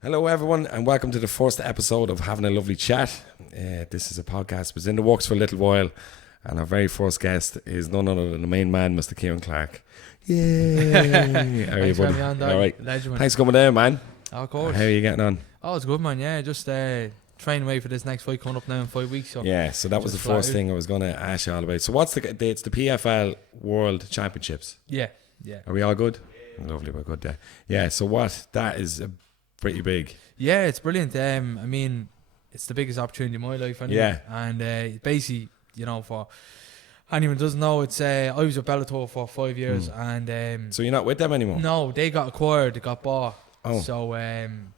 Hello everyone and welcome to the first episode of Having a Lovely Chat. This is a podcast that was in the works for a little while, and our very first guest is none other than the main man, Mr. Ciaran Clarke. Yay! How are you, buddy? On, all right. Legend. Thanks for coming down, man. Of course. How are you getting on? Oh, it's good, man. Yeah, just training away for this next fight coming up now in 5 weeks. So Yeah, so that was the first thing I was going to ask you all about. So what's it's the PFL World Championships? Yeah. Are we all good? Lovely, we're good there. Yeah, so that is pretty big. Yeah, it's brilliant. I mean, it's the biggest opportunity in my life. Anyway. Yeah. And basically, for anyone who doesn't know, it's I was with Bellator for 5 years, and So you're not with them anymore? no, they got acquired. They got bought. Oh. So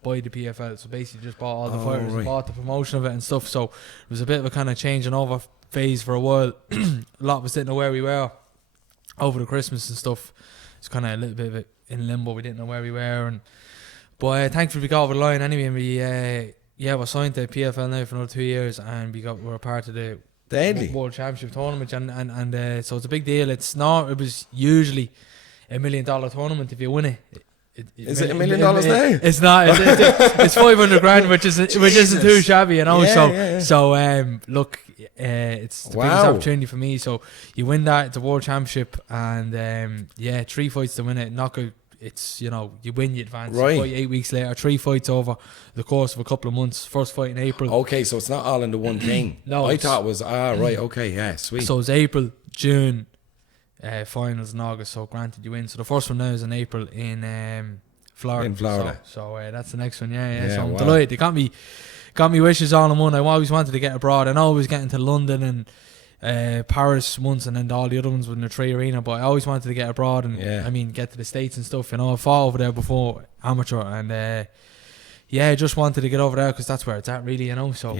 by the PFL. So basically, just bought all the fighters, right. bought the promotion of it and stuff. So it was a bit of a kind of changing over phase for a while. A lot of us didn't know where we were over the Christmas and stuff. It's kind of a little bit of it in limbo. We didn't know where we were, but thankfully we got over the line anyway. And we're signed to PFL now for another 2 years, and we're a part of the World Championship tournament, and so it's a big deal. It was usually $1 million tournament if you win it. Is it $1 million now? It's not. It's 500 grand, which isn't too shabby, Yeah. So look, it's the biggest opportunity for me. So you win that, it's a world championship, and 3 fights to win it. Knockout. It's you win, you advance. Right. You fight 8 weeks later, 3 fights over the course of a couple of months. First fight in April. Okay, so it's not all in the one thing. No, I thought it was right. Okay, yeah, sweet. So it's April, June. Finals in August, so granted you win. So the first one now is in April in Florida. In Florida. So that's the next one. Yeah. So I'm wow. delighted. They got me wishes all in one. I always wanted to get abroad. I know I was getting to London and Paris once, and then all the other ones were in the Tree Arena. But I always wanted to get abroad and get to the States and stuff. I fought over there before amateur, and I just wanted to get over there because that's where it's at, really. So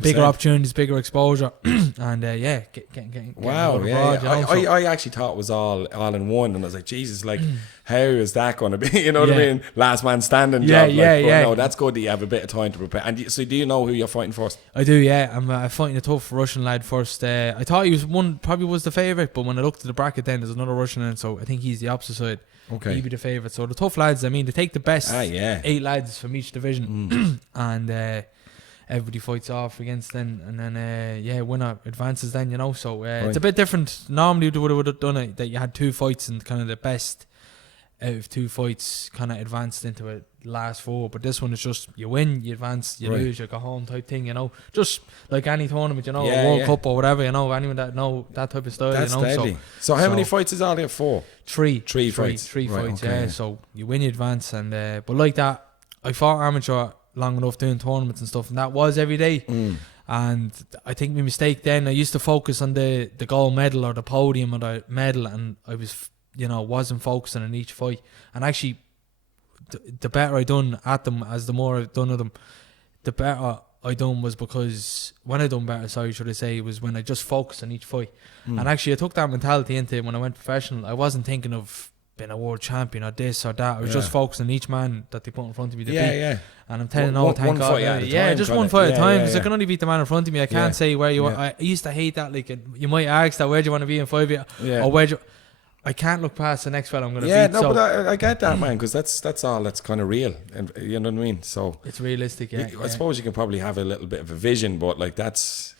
bigger opportunities, bigger exposure, and getting wow, abroad, I actually thought it was all in one, and I was like, Jesus, like how is that going to be? You know what I mean? Last man standing. Job. No, that's good that you have a bit of time to prepare. And so, do you know who you're fighting first? I do. Yeah, I'm fighting a tough Russian lad first. I thought he was probably was the favourite, but when I looked at the bracket, then there's another Russian in, so I think he's the opposite side. Okay. He'd be the favourite. So the tough lads, I mean, they take the best 8 lads from each division, and everybody fights off against them, and then winner advances then, So it's a bit different. Normally you would have done it that you had 2 fights and kind of the best out of 2 fights kind of advanced into a last 4, but this one is just you win, you advance, you lose, you go home type thing, just like any tournament, a World Cup or whatever, anyone that know that type of style. That's deadly. So how many fights is all there? 4? 3 fights. Three right, fights. okay. So you win, you advance, and but like that, I fought amateur long enough doing tournaments and stuff, and that was every day. And I think my mistake then, I used to focus on the gold medal or the podium or the medal, and I was wasn't focusing on each fight. And actually, the better I done at them, as the more I've done of them, the better I done was because when I done better, should I say, was when I just focused on each fight. And actually, I took that mentality into it when I went professional. I wasn't thinking of being a world champion or this or that. I was just focusing on each man that they put in front of me to beat. And I'm telling you, thank God. Just one fight at a time. Because I can only beat the man in front of me. I can't say where you want. I used to hate that. Like, you might ask that, where do you want to be in 5 years? Or where do you... I can't look past the next fella I'm going to beat. But I get that, man, because that's all that's kind of real, and you know what I mean. So it's realistic. I suppose you can probably have a little bit of a vision, but like that's,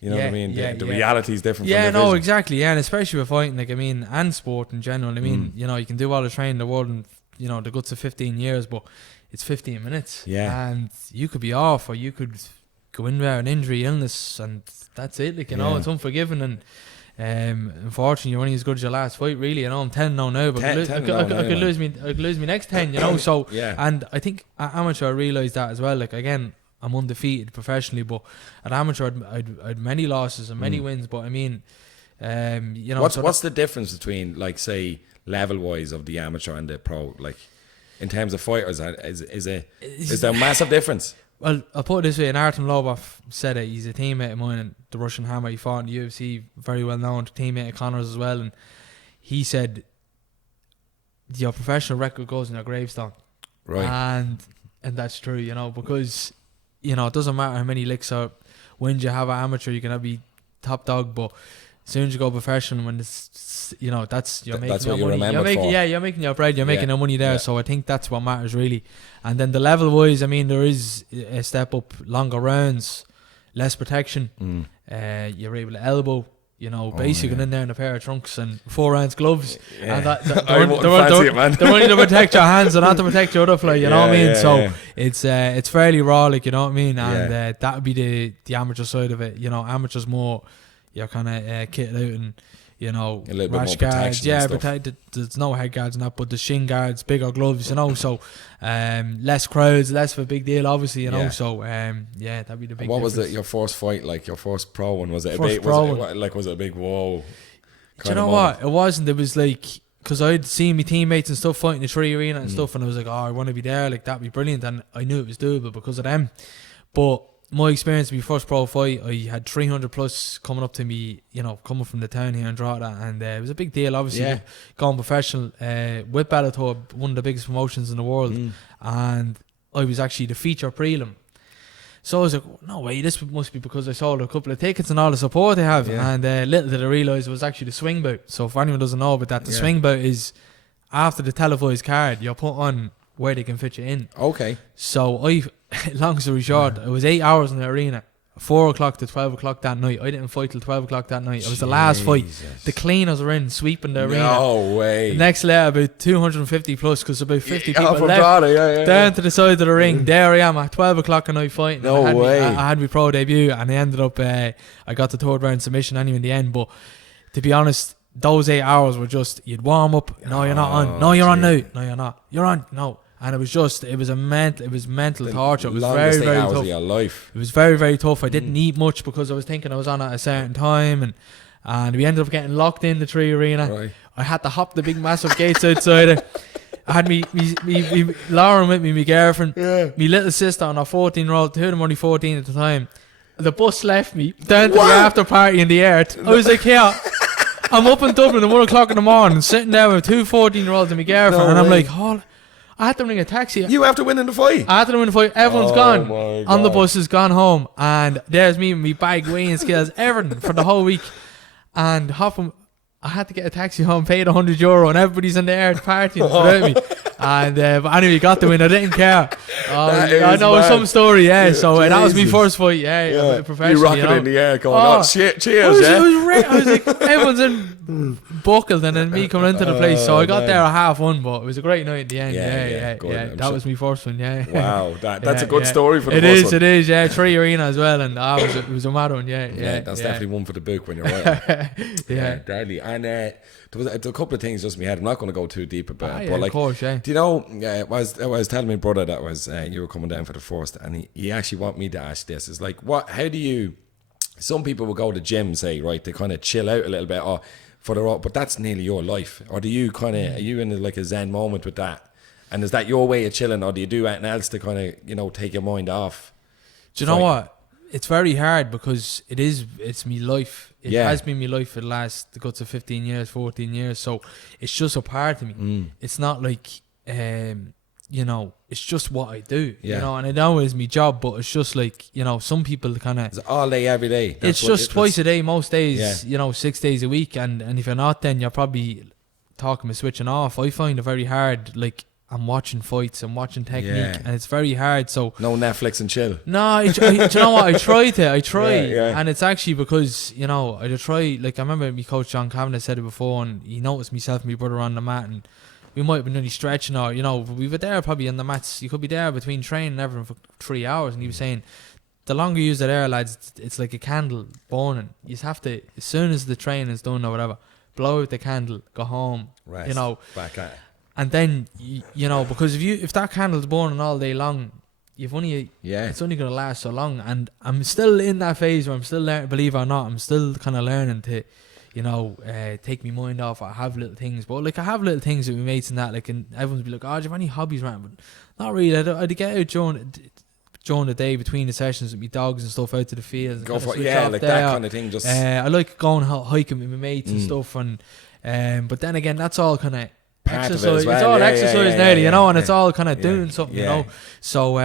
what I mean. The reality is different. Yeah, from the vision. Exactly. Yeah, and especially with fighting, like and sport in general. I mean, you can do all the training in the world in the guts of 15 years, but it's 15 minutes. Yeah, and you could be off, or you could go in there an injury, illness, and that's it. Like it's unforgiving and. Unfortunately, you're only as good as your last fight, really. I'm 10 now, but I could lose me next 10, So and I think at amateur I realised that as well. Like, again, I'm undefeated professionally, but at amateur I'd many losses and many wins. But I mean, what's the difference between, like, say, level wise of the amateur and the pro? Like, in terms of fighters, is there a massive difference? Well, I'll put it this way, and Artem Lobov said it. He's a teammate of mine, and the Russian Hammer. He fought in the UFC, very well known, teammate of Connor's as well. And he said, your professional record goes in your gravestone. Right. And that's true, because, it doesn't matter how many licks or wins you have at amateur, you can be top dog, but as soon as you go professional, when it's, you know, that's you're making that's your what you're money. remembered for. Yeah, you're making your bread. You're making your money there. Yeah. So I think that's what matters really. And then the level wise, I mean, there is a step up, longer rounds, less protection. You're able to elbow. You know, basically in there in a pair of trunks and 4 ounce gloves. Yeah. And they're I only to protect your hands and not to protect your other fly, you know what I mean? Yeah, so it's fairly raw, like, you know what I mean? And Yeah. that would be the amateur side of it. You know, amateurs more, you're kind of kitted out and, you know, A little bit rash more guards. protection Yeah, and stuff. protected. There's no head guards and that, but the shin guards, bigger gloves, you know, so less crowds, less of a big deal, obviously, you know. Yeah. So that'd be the big What difference. was your first fight like? Your first pro one? Was it a First big? pro Was it a big whoa? Do you know what? It wasn't. It was like, because I'd seen my teammates and stuff fighting the tree arena and stuff, and I was like, oh, I want to be there. Like, that'd be brilliant. And I knew it was doable because of them. But my experience, my first pro fight, I had 300 plus coming up to me, you know, coming from the town here in Drogheda, and it was a big deal, obviously. Yeah. Going professional with Bellator, one of the biggest promotions in the world, and I was actually the feature prelim. So I was like, no way, this must be because I sold a couple of tickets and all the support they have. Yeah. And little did I realise it was actually the swing bout. So if anyone doesn't know about that, the swing bout is after the televised card, you're put on where they can fit you in. Okay. So long story short, it was 8 hours in the arena, 4 o'clock to 12 o'clock that night. I didn't fight till 12 o'clock that night. It was the last fight. The cleaners were in sweeping the arena. No way. The next layer, about 250 plus, because about 50 people from left. Drogheda, Down to the side of the ring. There I am at 12 o'clock at night fighting. No way. I had my pro debut, and I ended up, I got the third round submission anyway in the end. But to be honest, those 8 hours were just, you'd warm up. No, you're not on. No, you're on now. No, you're not. You're on. No. And it was mental torture. It was very, very tough. Of your life. It was very, very tough. I didn't eat much because I was thinking I was on at a certain time, and we ended up getting locked in the tree arena. Right. I had to hop the big massive gates outside it. I had me Lauren with me, my girlfriend, my little sister and our 14-year-old, two of them only 14 at the time. The bus left me down to the after party in the earth. I was like, yeah. I'm up in Dublin at 1 o'clock in the morning, sitting there with two 14-year-olds and my girlfriend, and I'm like, oh, I had to ring a taxi. You have to win in the fight. I had to win the fight. Everyone's gone. My On the God. bus has gone home, and there's me with my bag, weighing scales, everything for the whole week. And I had to get a taxi home, paid €100, and everybody's in the air partying without me. And but anyway, got the win. I didn't care. I know mad. some story. Yeah. So that was my Jesus. first fight. Yeah. Professional. You rocking in the air, going, Oh. cheers, I was like, everyone's in buckled, and then me coming into the place. So I got there at 1:30, but it was a great night at the end. Yeah, good, I'm That sure. was my first one. Yeah. Wow, that's a good story for the It first is. one. It is. Yeah, Tree Arena as well, and it was a mad one. Yeah. That's definitely one for the book when you're right. Yeah. Deadly. And there was a couple of things just in my head. I'm not going to go too deep about it, but Of like, course, yeah. do you know? I was telling my brother that was you were coming down for the first, and he actually want me to ask this. It's like, what? How do you? Some people will go to the gym, say, right, they kind of chill out a little bit, or but that's nearly your life. Or do you kind of are you in like a zen moment with that? And is that your way of chilling, or do you do anything else to kind of take your mind off? Do you know what? It's very hard because it's me life. It has been my life for the last the guts of 15 years, 14 years. So it's just a part of me. It's not like it's just what I do. Yeah. And I know it's my job, but it's just like, some people kind of It's all day, every day. it's just twice a day, most days, Yeah. 6 days a week, and if you're not, then you're probably talking about switching off. I find it very hard, like I'm watching fights, I'm watching technique, and it's very hard. So no Netflix and chill. no, do you know what? I try, Yeah. and it's actually because I try. Like I remember my coach John Kavanagh said it before, and he noticed myself and my brother on the mat, and we might have been only stretching, or we were there probably on the mats. You could be there between training and everything for 3 hours, and he was saying, the longer you use that air, lads, it's like a candle burning. You just have to, as soon as the training's done or whatever, blow out the candle, go home, Rest, back at it. and then because if that candle's burning all day long, it's only going to last so long. And I'm still in that phase where I'm still learning, believe it or not, I'm still kind of learning to take my mind off. I have little things, but like I have little things with my mates and that, like, and everyone's be like, oh, do you have any hobbies around? But not really. I'd get out during the day between the sessions with my dogs and stuff, out to the fields. Go for like that kind of thing. Just I like going hiking with my mates and stuff, and but then again, that's all kind of part of exercise. it as well. It's all exercise now, and it's all kind of Yeah. doing something, So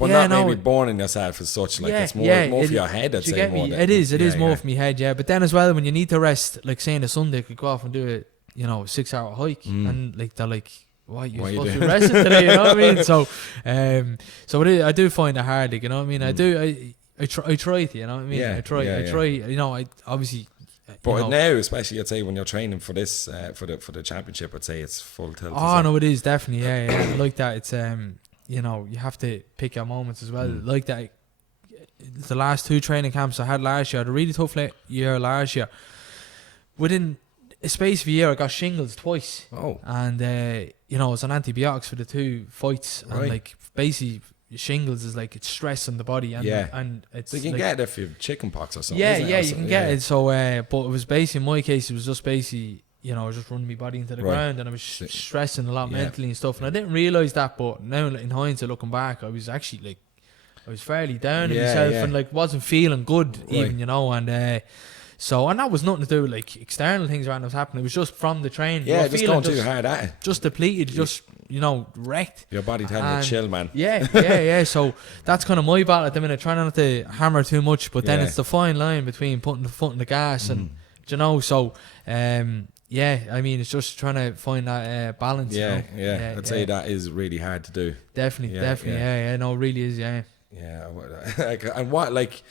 But not maybe burning yourself as such. Like it's more for your head. I'd say more. It is more for my head. Yeah, but then as well, when you need to rest, like say on a Sunday, you could go off and do a 6-hour hike, and like they're like, why you supposed to be resting today? You know what I mean? So, I do find it hard. Like, you know what I mean? I try to. You know what I mean? I try. I obviously. But now, especially, I'd say when you're training for this, for the championship, I'd say it's full tilt. Oh no, it is definitely. Yeah. Like that. It's you have to pick your moments as well. Like that. The last 2 training camps I had last year, I had a really tough year last year. Within a space of a year, I got shingles twice. Oh. And I was on antibiotics for the 2 fights, and like basically shingles is like it's stress on the body, and it's so you can get it if you have chicken pox or something. You can get it. So but it was basically, in my case, it was just basically I was just running my body into the ground, and I was stressing a lot mentally and stuff, and I didn't realise that. But now in hindsight, looking back, I was actually like, I was fairly down on myself and like wasn't feeling good even, and so, and that was nothing to do with like external things around that was happening. It was just from the training. Yeah, just going too hard at it. Just depleted, just wrecked. Your body telling you to chill, man. Yeah. So that's kind of my battle at the minute, trying not to hammer too much, but then it's the fine line between putting the foot in the gas and so I mean, it's just trying to find that balance. I'd say that is really hard to do. Definitely. No, it really is. Yeah. And what, like,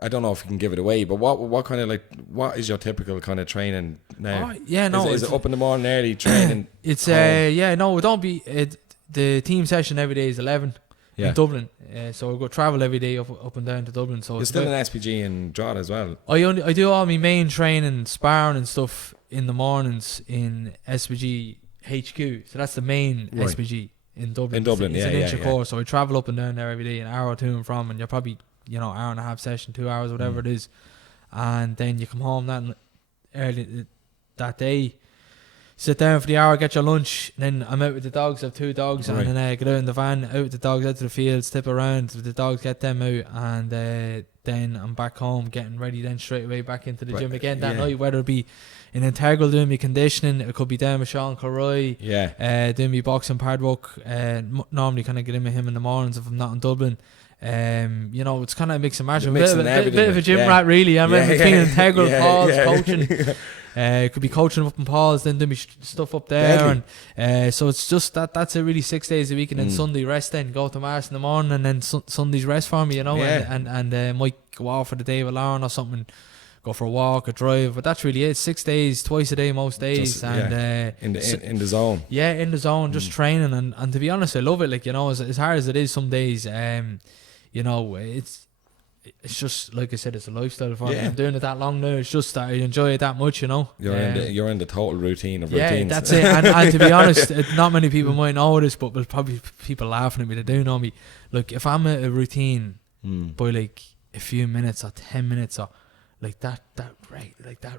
I don't know if you can give it away, but what kind of, like, what is your typical kind of training now? Is it up in the morning early training? It's don't be the team session every day is 11 in Dublin. So I go travel every day up and down to Dublin. So you're still in SPG and Drogheda as well. I do all my main training, sparring and stuff in the mornings in SPG HQ. So that's the main SPG in Dublin. It's an inch course. So I travel up and down there every day, an hour or 2 and from, and you're probably hour and a half session, 2 hours, whatever it is, and then you come home that early that day, sit down for the hour, get your lunch, and then I'm out with the dogs. I have 2 dogs, and then I get out in the van, out with the dogs, out to the fields, tip around with the dogs, get them out, and then I'm back home getting ready, then straight away back into the gym again that night, whether it be in Integral doing my conditioning, it could be down with Sean Clarke, doing my boxing pad work, normally kind of get in with him in the mornings if I'm not in Dublin. It's kind of a mix and match. A bit of a gym rat, really. I'm between Integral, Paul's, coaching. Could be coaching up in Paul's, then do my stuff up there, and so it's just that's it really, 6 days a week, and then Sunday rest, then go to Mass in the morning, and then Sunday's rest for me, and might go out for the day with Lauren or something, go for a walk, a drive, but that's really it. 6 days, twice a day most days, just, in the zone. Yeah, in the zone, just training, and to be honest, I love it. Like, as hard as it is some days, it's just, like I said, it's a lifestyle for me. I'm doing it that long now. It's just that I enjoy it that much, You're in the total routine of routines. Yeah, that's it. And to be honest, not many people might know this, but there's probably people laughing at me that do know me. Like, if I'm at a routine by like a few minutes or 10 minutes or like that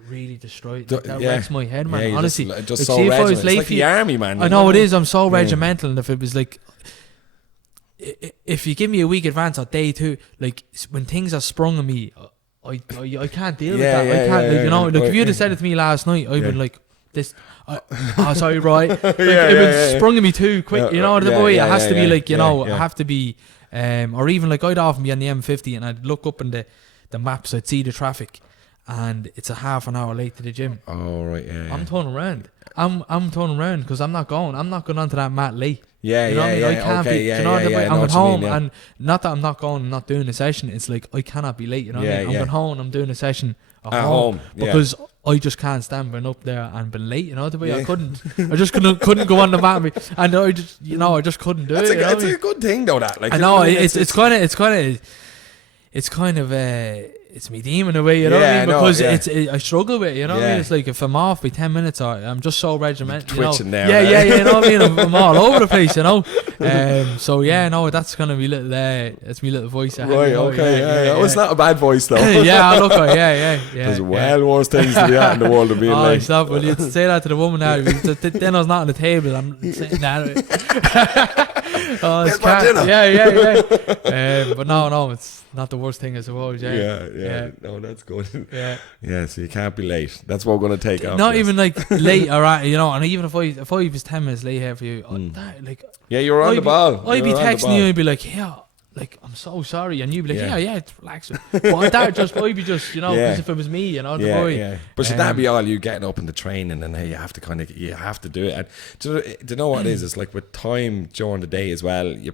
really destroys, that wrecks my head, man. Honestly, just so regimental. It's like the army, man. I know it is. I'm so regimental, and if it was like, if you give me a week advance or day 2, like when things are sprung on me, I can't deal with that. I can't, if you'd have said it to me last night, I'd been like, this. Sorry, right? Like, if it's sprung on me too quick, the way it has to be like, I have to be, or even like I'd often be on the M50 and I'd look up in the maps, I'd see the traffic, and it's a half an hour late to the gym. Oh right, I'm turning around. I'm turning around because I'm not going onto that mat late. I can't be. I'm at home, and not that I'm not going and not doing a session. It's like I cannot be late. I'm at home and I'm doing a session at home because I just can't stand being up there and being late. The way I couldn't. I just couldn't go on the mat, and I just couldn't do it. It's a good thing though. That, like, I know it's kind of it's me demon in a way, what I mean? Because I struggle with it, It's like if I'm off by 10 minutes, I'm just so regimental, twitching there. You know what I mean? I'm all over the place, that's kind of me little, it's me little voice. Right, okay, it's not a bad voice though. There's well worse things to be at in the world of being late. Stop, will you say that to the woman now? Then I was not on the table, I'm sitting there. But no, it's not the worst thing, I suppose. No, that's good. So you can't be late. That's what we're going to take off. Not even like late, alright, and even if I was 10 minutes late here for you, you were on the ball. I'd be texting you and be like, like, I'm so sorry, and you'd be like, yeah, relax. But that just might be just, you know, because if it was me, you know, the boy. Yeah. But should that be all you getting up in the training, and hey, you have to do it? And do you know what it is? It's like with time during the day as well. You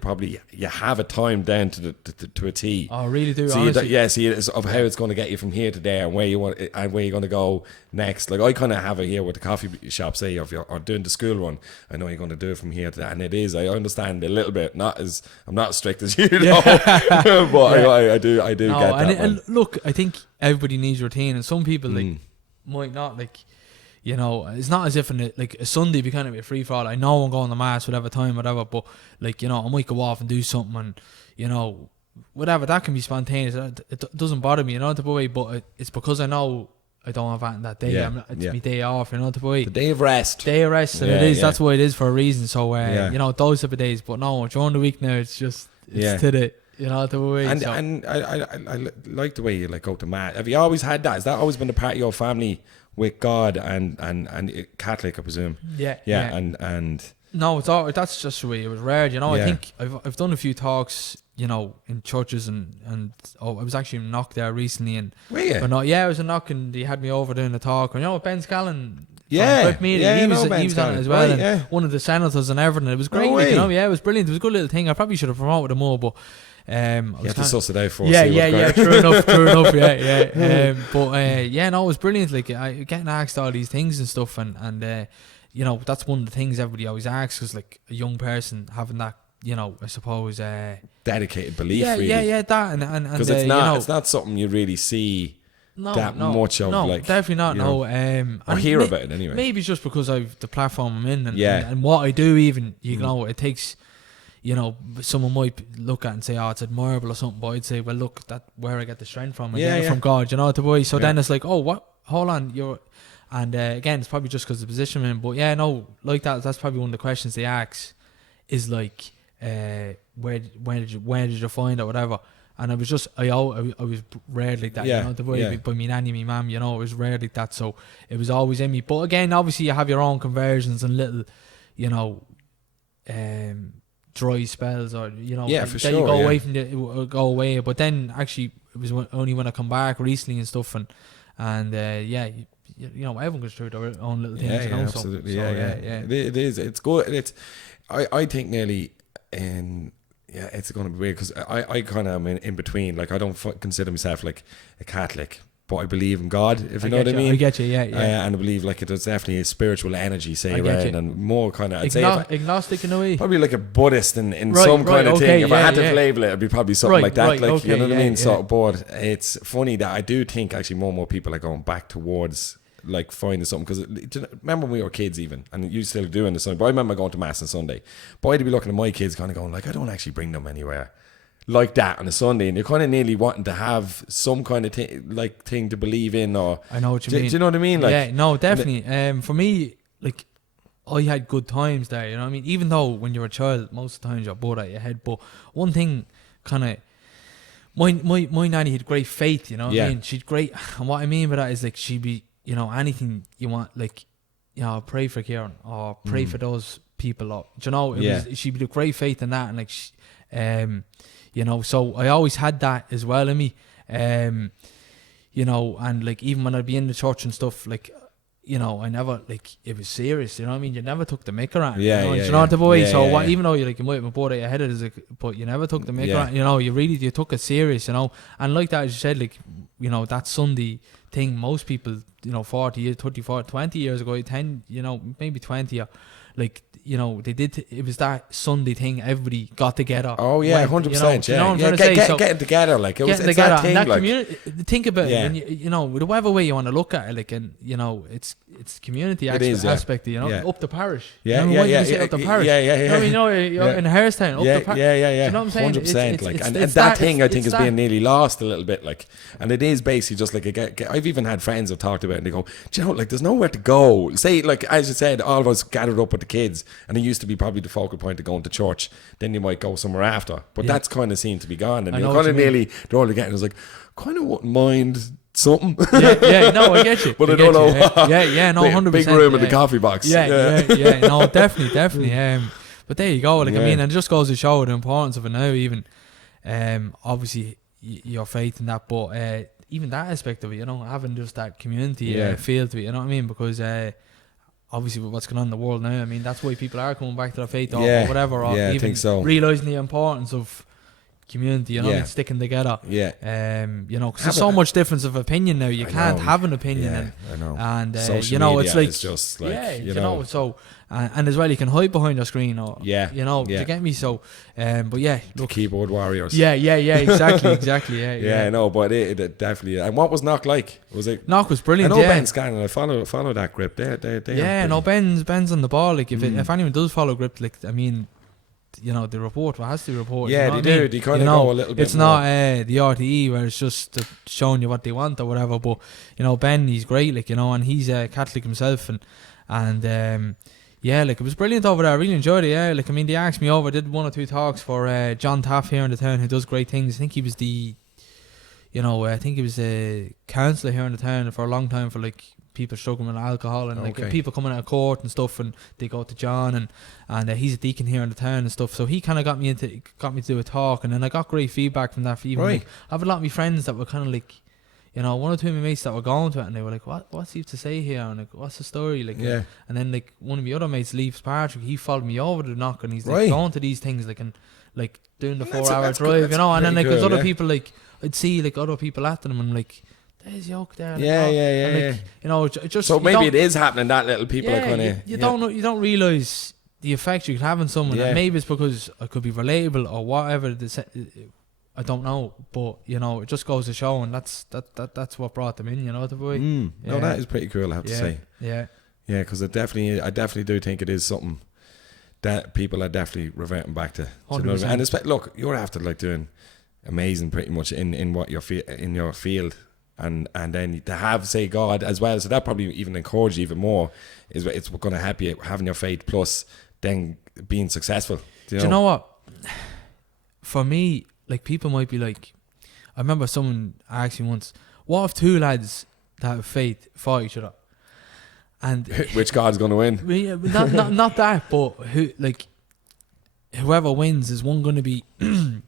have a time down to a T. Oh, really do. So honestly. see it's of how it's going to get you from here to there, and where you want and where you're going to go next. Like I kind of have it here with the coffee shop. Say if you're doing the school run, I know you're going to do it from here to there, and it is. I understand a little bit. I'm not as strict as you know, but I do get that. And look, I think everybody needs routine, and some people like might not, like, you know, it's not as if in a Sunday be kind of a free for all. I know I'm going to mass whatever time, whatever, but like, you know, I might go off and do something, and you know, whatever, that can be spontaneous. It doesn't bother me, you know, the boy. But it's because I know I don't have that that day. It's my day off, you know, the boy. The day of rest. And it is. That's why it is for a reason. So you know, those type of days. But no, during the week now, it's just to the, you know, the way. And I like the way you like go to mass. Have you always had that? Has that always been a part of your family with God and Catholic, I presume? Yeah. And no, that's just the way it was rare. You know, I think I've done a few talks, you know, in churches and I was actually in knock there recently, and were you? But no, I was in knock, and they had me over doing a talk, and you know, Ben Scallon. He was on it as well, right, and one of the senators and everything. It was great, like, you know. Yeah, it was brilliant. It was a good little thing. I probably should have promoted it more, but you have to suss it out for us. True enough. But no, it was brilliant. Like, getting asked all these things and stuff, and you know, that's one of the things everybody always asks, is like a young person having that, you know, I suppose dedicated belief. Really. That and because it's not, you know, it's not something you really see much of. No, like, definitely not. No, or hear about it anyway. Maybe it's just because I've the platform I'm in, and what I do. Even, you know, it takes, you know, someone might look at it and say, oh, it's admirable or something, but I'd say, well, look, that's where I get the strength from. I get it from God, you know, the boy. So then it's like, oh, what? Hold on, and again, it's probably just because of the position I'm in. But like that's probably one of the questions they ask, is like, where did you find it, or whatever. And I was just, I was rarely like that, you know, the way by me nanny, me mum, you know, it was rarely like that. So it was always in me. But again, obviously, you have your own conversions and little, you know, dry spells, or, you know, for sure, you go away from it will go away. But then actually, it was only when I come back recently and stuff, and you know, everyone goes through their own little things. You know, absolutely. So, It is. It's good. I think nearly it's going to be weird, because I kind of am in between. Like, I don't consider myself like a Catholic, but I believe in God, if you know what I mean. I get you, and I believe like there's definitely a spiritual energy, say, around, and more kind of, I'd say agnostic in a way. Probably like a Buddhist in some kind of thing. If I had to label it, it'd be probably something like that. Like, you know what I mean? So, but it's funny that I do think actually more and more people are going back towards like finding something, because remember when we were kids, even, and you still do on the Sunday, but I remember going to mass on Sunday, but I'd be looking at my kids kind of going like, I don't actually bring them anywhere like that on a Sunday, and you're kind of nearly wanting to have some kind of thing to believe in, or I know what you mean. Do you know what I mean? Like, yeah, no, definitely. For me, like, I had good times there, you know what I mean? Even though when you're a child, most of the times you're bored out of your head, but one thing kind of, my nanny had great faith, you know what I mean? She'd great, and what I mean by that is, like, she'd be, you know, anything you want, like, you know, pray for Ciaran, or pray for those people, or, do you know, she'd be the great faith in that, and like, you know, so I always had that as well in me, you know, and like, even when I'd be in the church and stuff, like, you know, I never, like, it was serious, you know what I mean? You never took the mick around, you know the boy. Even though you, like, you might have been bored out your head, but you never took the mick around, you know, you took it serious, you know, and like that, as you said, like, you know, that Sunday thing, most people, you know, 40 years, 20 years ago, 10, you know, maybe 20, or, like, you know, they did, it was that Sunday thing, everybody got together. Oh yeah, 100%. You know what I'm trying to say? Getting together, like, it's together, that thing, that like, community, think about it, and you know, whatever way you want to look at it, like, and, you know, it's community aspect, you know, up the parish. Up the parish. You know, you're in Harristown, up the parish. You know what I'm saying? 100%. Like, and that thing, I think, is being nearly lost a little bit, like, and it is basically just like, I've even had friends who've talked about it, and they go, do you know, like, there's nowhere to go. Say, like, as you said, all of us gathered up with the kids, and it used to be probably the focal point of going to church, then you might go somewhere after, but that's kind of seemed to be gone, and you're kind of nearly, they're all getting, I was like, kind of wouldn't mind something. No, I get you. But I don't know. No, 100%. Big room in the coffee box. No, definitely. But there you go. Like, I mean, and it just goes to show the importance of it now, even. Obviously your faith in that, but even that aspect of it, you know, having just that community feel to it, you know what I mean? Because obviously with what's going on in the world now, I mean, that's why people are coming back to their faith or whatever, or even I think so. realising the importance of community, you know, and sticking together. You know, because there's so much difference of opinion now. You can't have an opinion. I know. And social you know, media it's like, is just like, you know, so and as well, you can hide behind your screen, or you know, yeah. you get me. So, but yeah, look, the keyboard warriors. Exactly. I know, but it definitely. And what was Knock like? Was it? Knock was brilliant. I know Ben's scanning. I follow that grip. They no, Ben's on the ball. Like if anyone does follow grip, like I mean, you know, the report has to be reported. Yeah, you know they do. They kind of go a little bit. It's not the RTE where it's just showing you what they want or whatever. But you know, Ben, he's great, like, you know, and he's Catholic himself, and yeah, like it was brilliant over there. I really enjoyed it. Yeah, like I mean, they asked me over. I did 1 or 2 talks for John Taff here in the town, who does great things. I think he was a counsellor here in the town for a long time for like people struggling with alcohol and like people coming out of court and stuff, and they go to John, and he's a deacon here in the town and stuff. So he kind of got me to do a talk, and then I got great feedback from that. Even like, I have a lot of my friends that were kind of like, you know, 1 or 2 of my mates that were going to it, and they were like, what's he to say here, and like, what's the story, like, and then like one of my other mates, Leaves Patrick, he followed me over to the Knock, and he's like going to these things, like, and like doing the 4-hour drive, you know, and then like there's other people, like I'd see like other people at them, and like, there's Yoke there, like, you know, just so maybe it is happening that little people are kind of you don't realise the effect you can have on someone, and maybe it's because I could be relatable or whatever. I don't know, but you know, it just goes to show, and that's what brought them in, you know, the boy. No, that is pretty cool, I have to say. Because I definitely do think it is something that people are definitely reverting back to. And look, you're after like doing amazing, pretty much in what in your field, and then to have, say, God as well. So that probably even encourage you even more. It's going to help you having your faith plus then being successful. Do you know what? For me, like, people might be like, I remember someone asked me once, what if 2 lads that have faith fight each other? And which God's going to win? Not that, but whoever wins, is one going to be,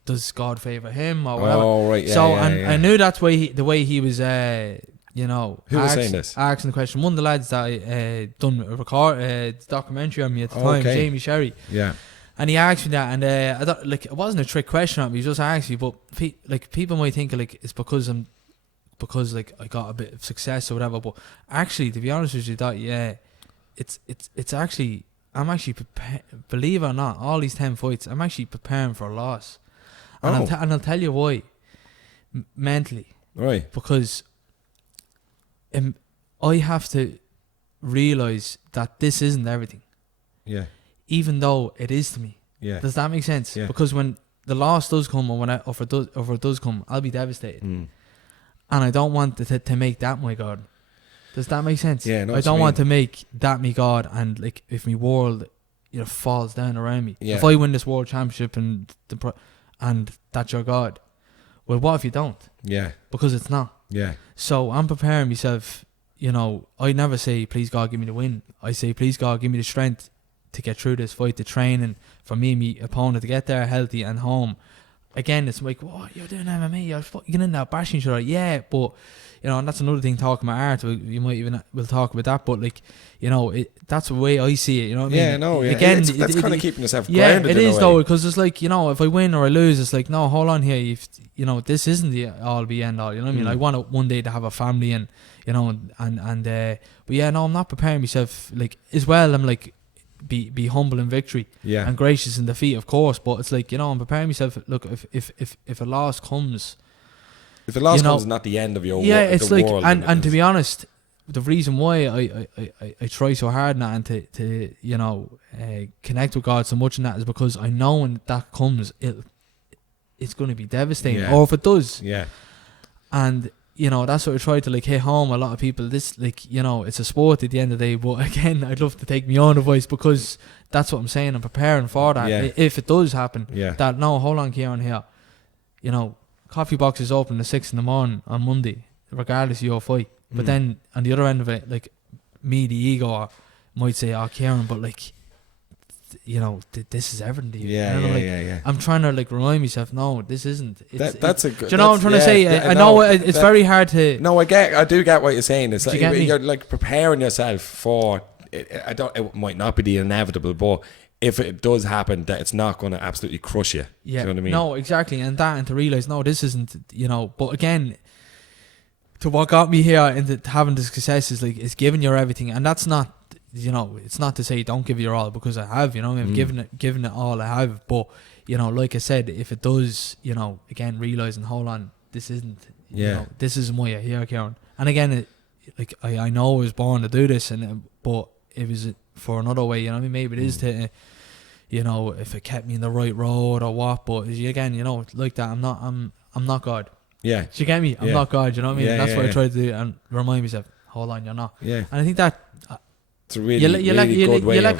does God favour him or whatever? Oh, right, I knew that's the way he was, you know, who was saying this? Asking the question. One of the lads that done a documentary on me at the time, Jamie Sherry. Yeah. And he asked me that, and I thought, like, it wasn't a trick question at me. He just asked me, but like, people might think like it's because like I got a bit of success or whatever. But actually, to be honest with you, it's actually, I'm actually believe it or not, all these 10 fights, I'm actually preparing for a loss, and I'll tell you why. Mentally, right? Because I have to realize that this isn't everything. Yeah. Even though it is to me. Yeah. Does that make sense? Yeah. Because when the loss does come, or if it does come, I'll be devastated. And I don't want to make that my God. Does that make sense? Yeah. I don't want to make that my God, and like, if my world, you know, falls down around me. Yeah. If I win this world championship and that's your God, well, what if you don't? Yeah. Because it's not. Yeah. So I'm preparing myself. You know, I never say, please God, give me the win. I say, please God, give me the strength to get through this fight, the training for me and my opponent to get there healthy and home. Again, it's like, what, you're doing MMA, you're getting in there bashing each other. Yeah, but you know, and that's another thing, talking about art. We'll talk about that, but like, you know, that's the way I see it. You know what I mean? Yeah, no, yeah. Again, that's kind of keeping yourself grounded. Yeah, it is though, because it's like, you know, if I win or I lose, it's like, no, hold on here. You know, this isn't the all be end all. You know what I mean? I want one day to have a family, and you know, but yeah, no, I'm not preparing myself like as well. I'm like, be humble in victory, and gracious in defeat, of course. But it's like, you know, I'm preparing myself. Look, if a loss comes, if the loss comes, not the end of your it's like, and to be honest, the reason why I try so hard now and to you know, connect with God so much in that is because I know when that comes, it's going to be devastating, or if it does, and you know, that's what I try to like hit home. A lot of people, this, like, you know, it's a sport at the end of the day. But again, I'd love to take my own advice, because that's what I'm saying. I'm preparing for that. If it does happen, that, no, hold on, Ciaran, here. You know, coffee box is open at 6 in the morning on Monday, regardless of your fight. But then on the other end of it, like, me, the ego, might say, oh, Ciaran, but like, you know, this is everything to you. Yeah, and I'm yeah. I'm trying to like remind myself, no, this isn't. That's a good. Do you know what I'm trying to say? I know it's very hard to. No, I do get what you're saying. It's like you're like preparing yourself for. It might not be the inevitable, but if it does happen, that it's not going to absolutely crush you. Yeah, do you know what I mean? No, exactly, and to realize, no, this isn't. You know, but again, to what got me here into having the success is giving your everything, and that's not. You know, it's not to say don't give your all, because I have. You know, I've given it all I have. But you know, like I said, if it does, you know, again, realizing, hold on, this isn't. You know, this isn't why you're here, Ciaran. And again, I know I was born to do this, but it was for another way. You know what I mean? Maybe it is to, you know, if it kept me in the right road or what. But again, you know, like that, I'm not God. Yeah. Do you get me? I'm not God. You know what I mean? Yeah, That's what I try to do, and remind myself, hold on, you're not. Yeah. And I think that. It's a really, good way. You let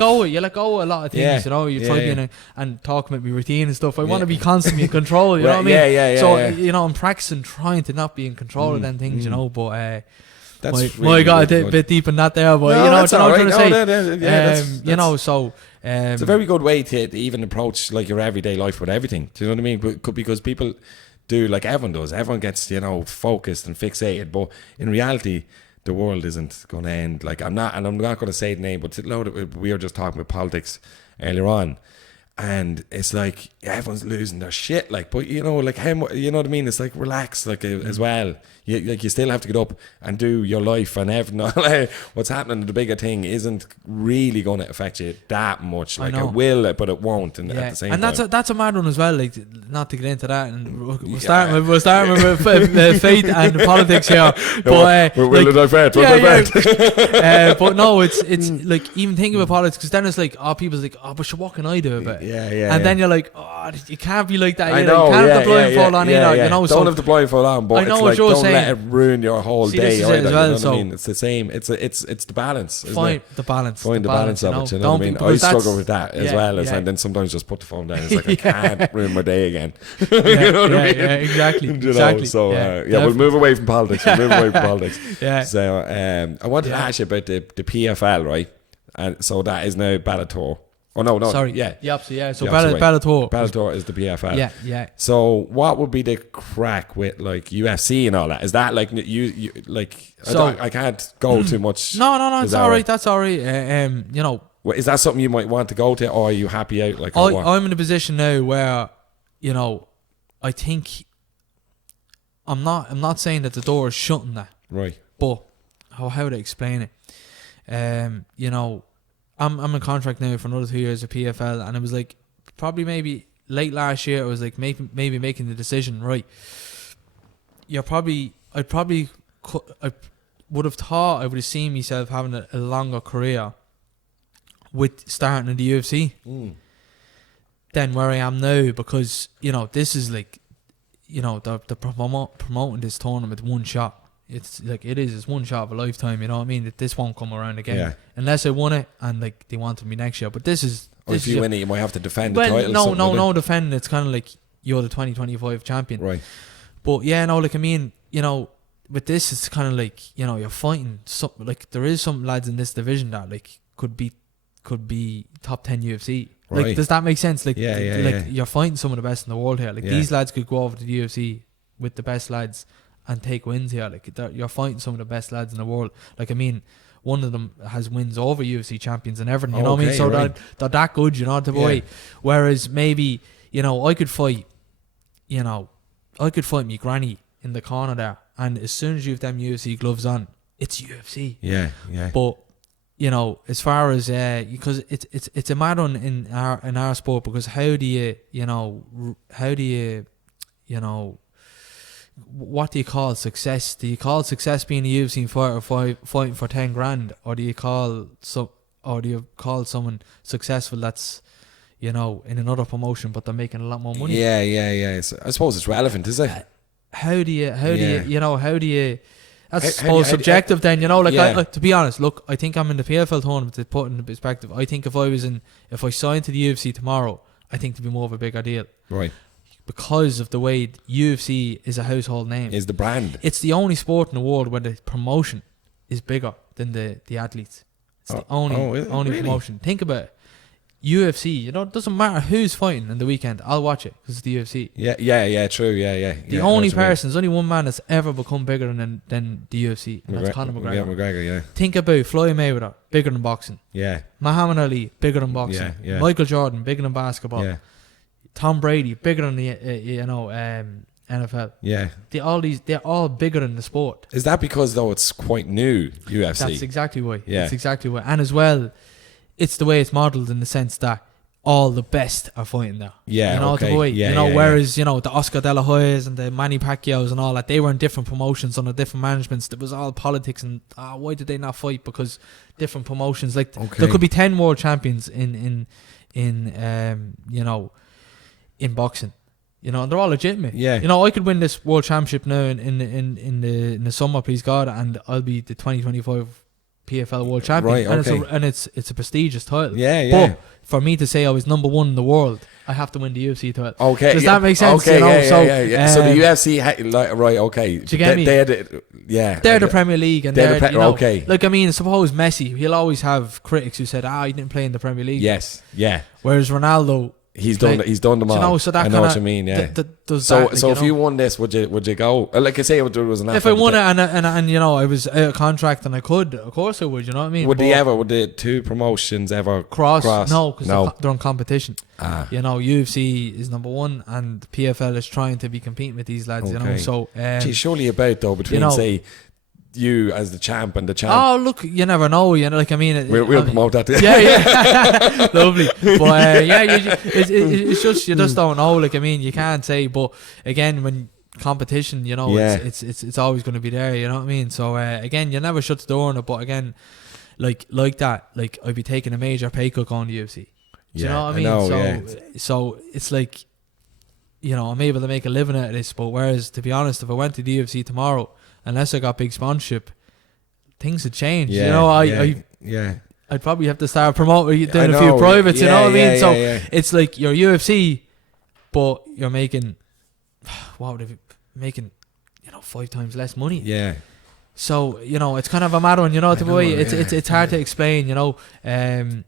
go of a lot of things. Yeah, you know, you try being and talking about my routine and stuff. I want to be constantly in control. You know what I mean? Yeah. So you know, I'm practicing trying to not be in control of them things. You know, but that's I got a bit deep in that there. But you know what I'm trying to say. You know, so it's a very good way to even approach like your everyday life with everything. Do you know what I mean? Because people do, like everyone does. Everyone gets, you know, focused and fixated, but in reality, the world isn't going to end. Like I'm not going to say the name, but we were just talking about politics earlier on, and it's like everyone's losing their shit. Like, but you know, like how, you know what I mean? It's like relax, like as well. You still have to get up and do your life and everything. What's happening, the bigger thing, isn't really going to affect you that much. Like it will, but it will,'t and at the same time. And that's a mad one as well. Like, not to get into that, and we're starting with faith and politics here. But we'll divert. But no, it's like, even thinking about politics, because then it's like, people's like, but what can I do about it? And then you're like, you can't be like that. I know. You can't have the blindfold on either. You know, don't have the blindfold on, but I know it's what like, you're don't saying. let it ruin your whole day either. As well, you know what I mean? It's the same. It's the balance. Find the balance. Find the balance of it. You know what I mean? I struggle with that as well, and then sometimes just put the phone down. It's like I can't ruin my day again. You know what I mean? Yeah, exactly. You know, so we'll move away from politics. Yeah. So I wanted to ask you about the PFL, right? And so that is now Bellator. Oh no, sorry. Yeah. The opposite, yeah. So Bellator. Bellator is the PFL. Yeah. So what would be the crack with like UFC and all that? Is that like you like? So, I can't go too much. No. It's all right. That's all right. You know. Is that something you might want to go to, or are you happy out? Like, I'm in a position now where, you know, I think I'm not saying that the door is shutting that. Right. But how to explain it? You know, I'm in contract now for another 2 years of PFL, and it was like probably maybe late last year. I was like maybe making the decision. Right, I would have thought I would have seen myself having a longer career with starting in the UFC than where I am now, because you know this is like, you know, they're promoting this tournament one shot. It's like it's one shot of a lifetime. You know what I mean? That this won't come around again unless I won it and like they wanted me next year. But this is. Or if you win it, you might have to defend the title. No, defending. It's kind of like you're the 2025 champion, right? But yeah, no, like I mean, you know, with this, it's kind of like, you know, you're fighting some, like there is some lads in this division that like could be top 10 UFC. Like, right. Does that make sense? Like, yeah. You're fighting some of the best in the world here. Like these lads could go over to the UFC with the best lads and take wins here. Like you're fighting some of the best lads in the world. Like I mean, one of them has wins over UFC champions and everything. You know what I mean? So they're that good, you know, the boy. Whereas maybe, you know, I could fight me granny in the corner there, and as soon as you have them UFC gloves on, it's UFC. Yeah. But you know, as far as because it's a mad one in our sport, because how do you what do you call success? Do you call success being a UFC fighter fighting for 10 grand, or do you call someone successful that's, you know, in another promotion but they're making a lot more money? Yeah. So I suppose it's relevant, is it? How do you that's subjective then, you know, like to be honest, look, I think I'm in the PFL tournament, to put it into perspective. I think if I signed to the UFC tomorrow, I think it'd be more of a bigger deal. Right. Because of the way UFC is a household name. Is the brand. It's the only sport in the world where the promotion is bigger than the athletes. It's the only really? promotion. Think about it. UFC, you know, it doesn't matter who's fighting in the weekend. I'll watch it because it's the UFC. Yeah, true, yeah. The only person, there's only one man that's ever become bigger than the UFC, and that's Conor McGregor. Yeah, McGregor, yeah. Think about Floyd Mayweather, bigger than boxing. Yeah. Muhammad Ali, bigger than boxing. Yeah. Michael Jordan, bigger than basketball. Yeah. Tom Brady, bigger than the NFL. Yeah. They're all bigger than the sport. Is that because though it's quite new, UFC? That's exactly why. Yeah. That's exactly why. And as well, it's the way it's modelled in the sense that all the best are fighting there. Yeah, you know, okay. the way, Yeah, you know, yeah, whereas, you know, the Oscar De La Hoyas and the Manny Pacquiaos and all that, they were in different promotions under different managements. It was all politics and why did they not fight? Because different promotions, like there could be 10 world champions in you know, in boxing. You know, and they're all legitimate. Yeah. You know, I could win this world championship now in the summer, please God, and I'll be the 2025 PFL world champion. Right, okay. And it's a prestigious title. Yeah. But for me to say I was number one in the world, I have to win the UFC title. Okay. Does that make sense? Okay, you know? Yeah. So the UFC, right, okay. Do you get me? They're the Premier League. And they're you know, okay. Like, I mean, suppose Messi, he'll always have critics who said, he didn't play in the Premier League. Yes, yeah. Whereas Ronaldo... He's done them all. You know, so that I know what you mean. Yeah. So if you won this, would you go? Like I say, there was an. If I won it and you know I was out of contract and I could, of course I would. You know what I mean? Would the two promotions ever cross? No, because they're in competition. You know, UFC is number one, and PFL is trying to be competing with these lads. You know, so surely about though between, you know, say, you as the champ and the champ. Oh, look, you never know. You know, like, I mean, we'll promote that. Yeah. Lovely. But it's just, you just don't know. Like, I mean, you can't say. But again, when competition, you know, it's always going to be there. You know what I mean? So again, you never shut the door on it. But again, like that, like I'd be taking a major pay cut on the UFC. Do you know what I mean? So it's like, you know, I'm able to make a living out of this. But whereas, to be honest, if I went to the UFC tomorrow, unless I got big sponsorship, things would change. You know, I'd probably have to start promoting, doing a few privates. You know what I mean? So it's like you're UFC, but you're making, what would it be? Making, you know, 5 times less money. Yeah. So, you know, it's kind of a mad one. You know, the way it's hard to explain. You know, I'm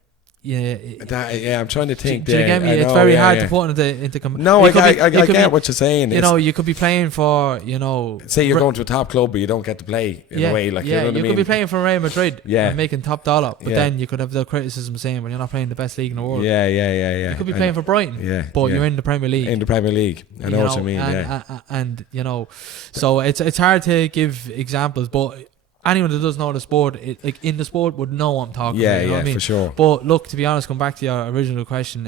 trying to think. Do you get me? It's very hard to put into. No, I get what you're saying. You know, you could be playing for, you know, say you're going to a top club, but you don't get to play in a way. Like, you know what I mean? You could be playing for Real Madrid, and making top dollar, but then you could have the criticism saying, "Well, you're not playing the best league in the world." Yeah. You could be playing for Brighton, but you're in the Premier League. In the Premier League, I know what you mean. And you know, so it's hard to give examples, but anyone that does know the sport, like in the sport, would know what I'm talking about. You know what I mean? For sure. But look, to be honest, come back to your original question.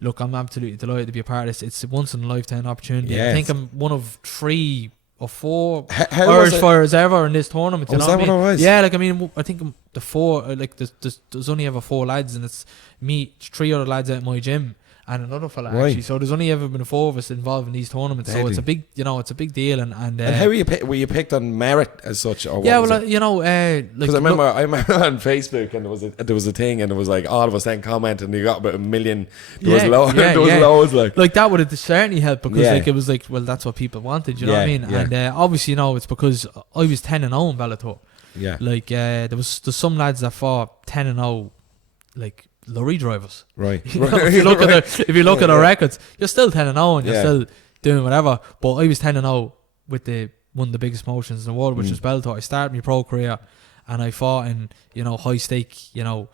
Look, I'm absolutely delighted to be a part of this. It's a once in a lifetime opportunity. I think I'm one of 3 or 4 Irish fighters ever in this tournament. You know what I mean? Yeah, like, I mean, I think the 4, like, there's only ever 4 lads, and it's me, 3 other lads out of my gym, and another fella actually. So there's only ever been 4 of us involved in these tournaments. So it's a big, you know, it's a big deal. And how were you picked on merit as such? Or you know, because I remember on Facebook, and there was a thing, and it was like all of us then commenting, and you got about 1 million. There was loads like that would have certainly helped, because like it was like, well, that's what people wanted. You know what I mean? And obviously, you know, it's because I was 10-0 in Bellator. Yeah. Like there's some lads that fought 10-0, like lorry drivers. Right. You know, if you look at the records, you're still 10-0 and you're still doing whatever. But I was 10-0 with one of the biggest promotions in the world, which was Bellator. I started my pro career, and I fought in, you know, high stake, you know,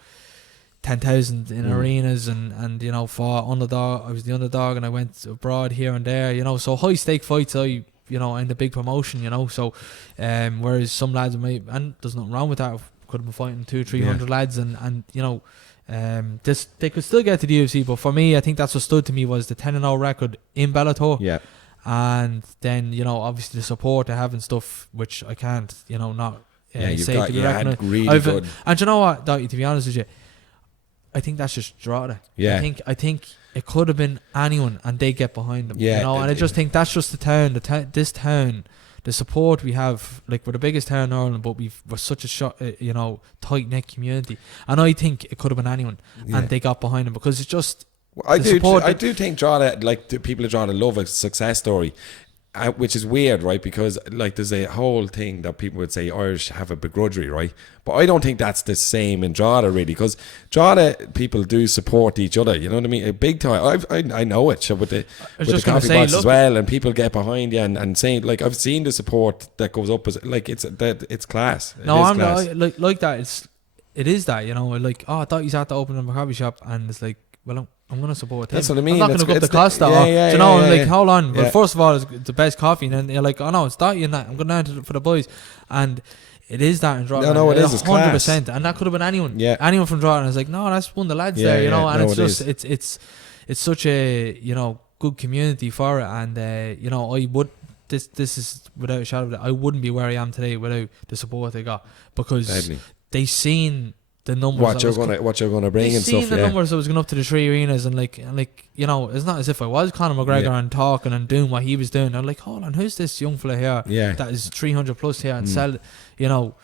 10,000 in arenas, and you know, fought underdog. I was the underdog, and I went abroad here and there. You know, so high stake fights, you know, in the big promotion. You know, so whereas some lads might, and there's nothing wrong with that, could have been fighting 200-300 lads, and you know. They could still get to the UFC, but for me, I think that's what stood to me was the 10-0 record in Bellator. Yeah. And then, you know, obviously the support of having stuff which I can't, you know, not say to be recognised. Really good. And you know what, Doughty, to be honest with you, I think that's just Drada. Yeah. I think it could have been anyone, and they get behind them. Yeah. You know, and I just think that's just the town. This town. The support we have, like, we're the biggest town in Ireland, but we're such a you know, tight knit community, and I think it could have been anyone, and they got behind them, because it's just. I do think Drogheda, like, the people of Drogheda love a success story. which is weird, right? Because like there's a whole thing that people would say Irish have a begrudgery, right? But I don't think that's the same in Drogheda, really, because Drogheda people do support each other. You know what I mean? A big time. I know it. So with the coffee box as well, and people get behind you and saying, like, I've seen the support that goes up as like it's class. No, I'm class. Like that. It is that, you know, like, I thought you had to open a coffee shop, and it's like, well, I'm going to support him. That's what I mean. I'm not going to go up the Costa. You know, like, hold on. Well, first of all, it's the best coffee, and then you're like, oh no, it's that, and that. I'm going down for the boys, and it is that in Drogheda. No, it is. It's 100%, and that could have been anyone. Yeah, anyone from Drogheda. And it's like, no, that's one of the lads there, you know. And it's just, it's such a, you know, good community for it, and you know, I would. This is without a shadow of a doubt, I wouldn't be where I am today without the support I got, because they seen the numbers. What you're gonna bring and stuff. The numbers I was going up to the 3 arenas, and like you know, it's not as if I was Conor McGregor and talking and doing what he was doing. I'm like, hold on, who's this young fella here? That is 300 plus here and sell. You know,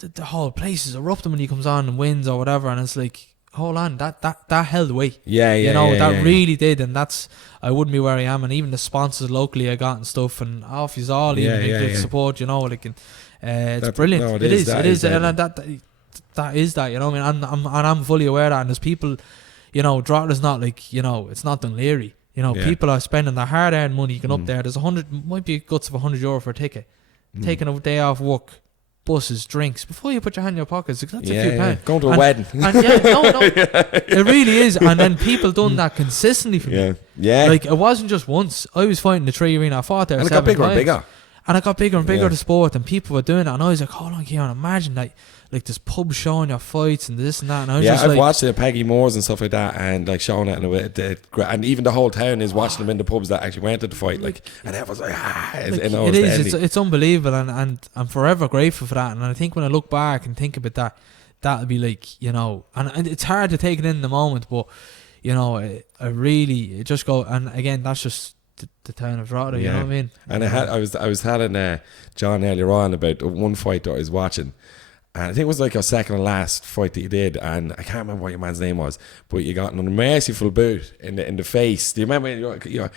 the whole place is erupting when he comes on and wins or whatever, and it's like, hold on, that held weight. That really did, and that's, I wouldn't be where I am. And even the sponsors locally I got and stuff, and off you all the support, you know, like, and it's brilliant. No, it is, and that is that, you know what I mean? And I'm fully aware of that. And there's people, you know, Drogheda's not like, you know, it's not Dunleary. You know, people are spending their hard-earned money. You can up there. There's might be guts of €100 for a ticket. Taking a day off work, buses, drinks. Before you put your hand in your pockets, that's a few pounds. Going to a wedding. And it really is. And then people done that consistently for me. Like, it wasn't just once. I was fighting the 3 arena. I fought there, and it got bigger and bigger. And it got bigger and bigger, the sport, and people were doing it. And I was like, hold on, Ciaran, imagine that. Like, there's pubs showing your fights and this and that. And I was just I've like, watched it at Peggy Moore's and stuff like that, and like showing it, and even the whole town is watching them in the pubs that actually went to the fight. Like, and everyone's like, it's unbelievable, and I'm forever grateful for that. And I think when I look back and think about that, that'll be like, you know, and it's hard to take it in the moment, but you know, it just go. And again, that's just the town of Drogheda, you know what I mean? And I was telling John earlier on about one fight that I was watching. And I think it was like your second and last fight that you did, and I can't remember what your man's name was, but you got an unmerciful boot in the face. Do you remember? And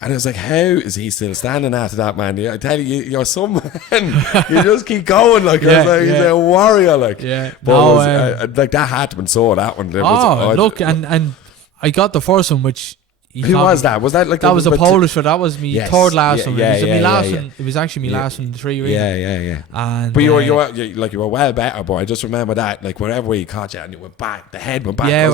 I was like, how is he still standing after that, man? I tell you, you're some man. You just keep going, like, he's a warrior, like. Yeah. But like that had to have been sore, that one. Look, and I got the first one, which. Who was that? Was that like that? Was a Polish one. That was me third last one. It was actually me last one in the 3 arena. Yeah. And but you were well better, boy. I just remember that, like, wherever he caught you and you went back, the head went back. Yeah,